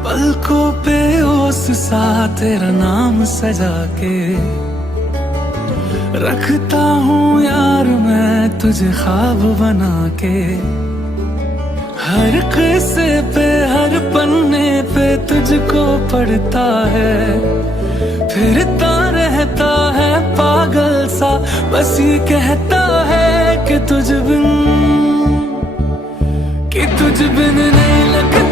पलकों पे ओस सा तेरा नाम सजा के रखता हूँ यार मैं तुझे ख्वाब बना के। हर किस्से पे हर पन्ने पे तुझको पढ़ता है, फिरता रहता है पागल सा, बस ये कहता है कि तुझ बिन नहीं लगता।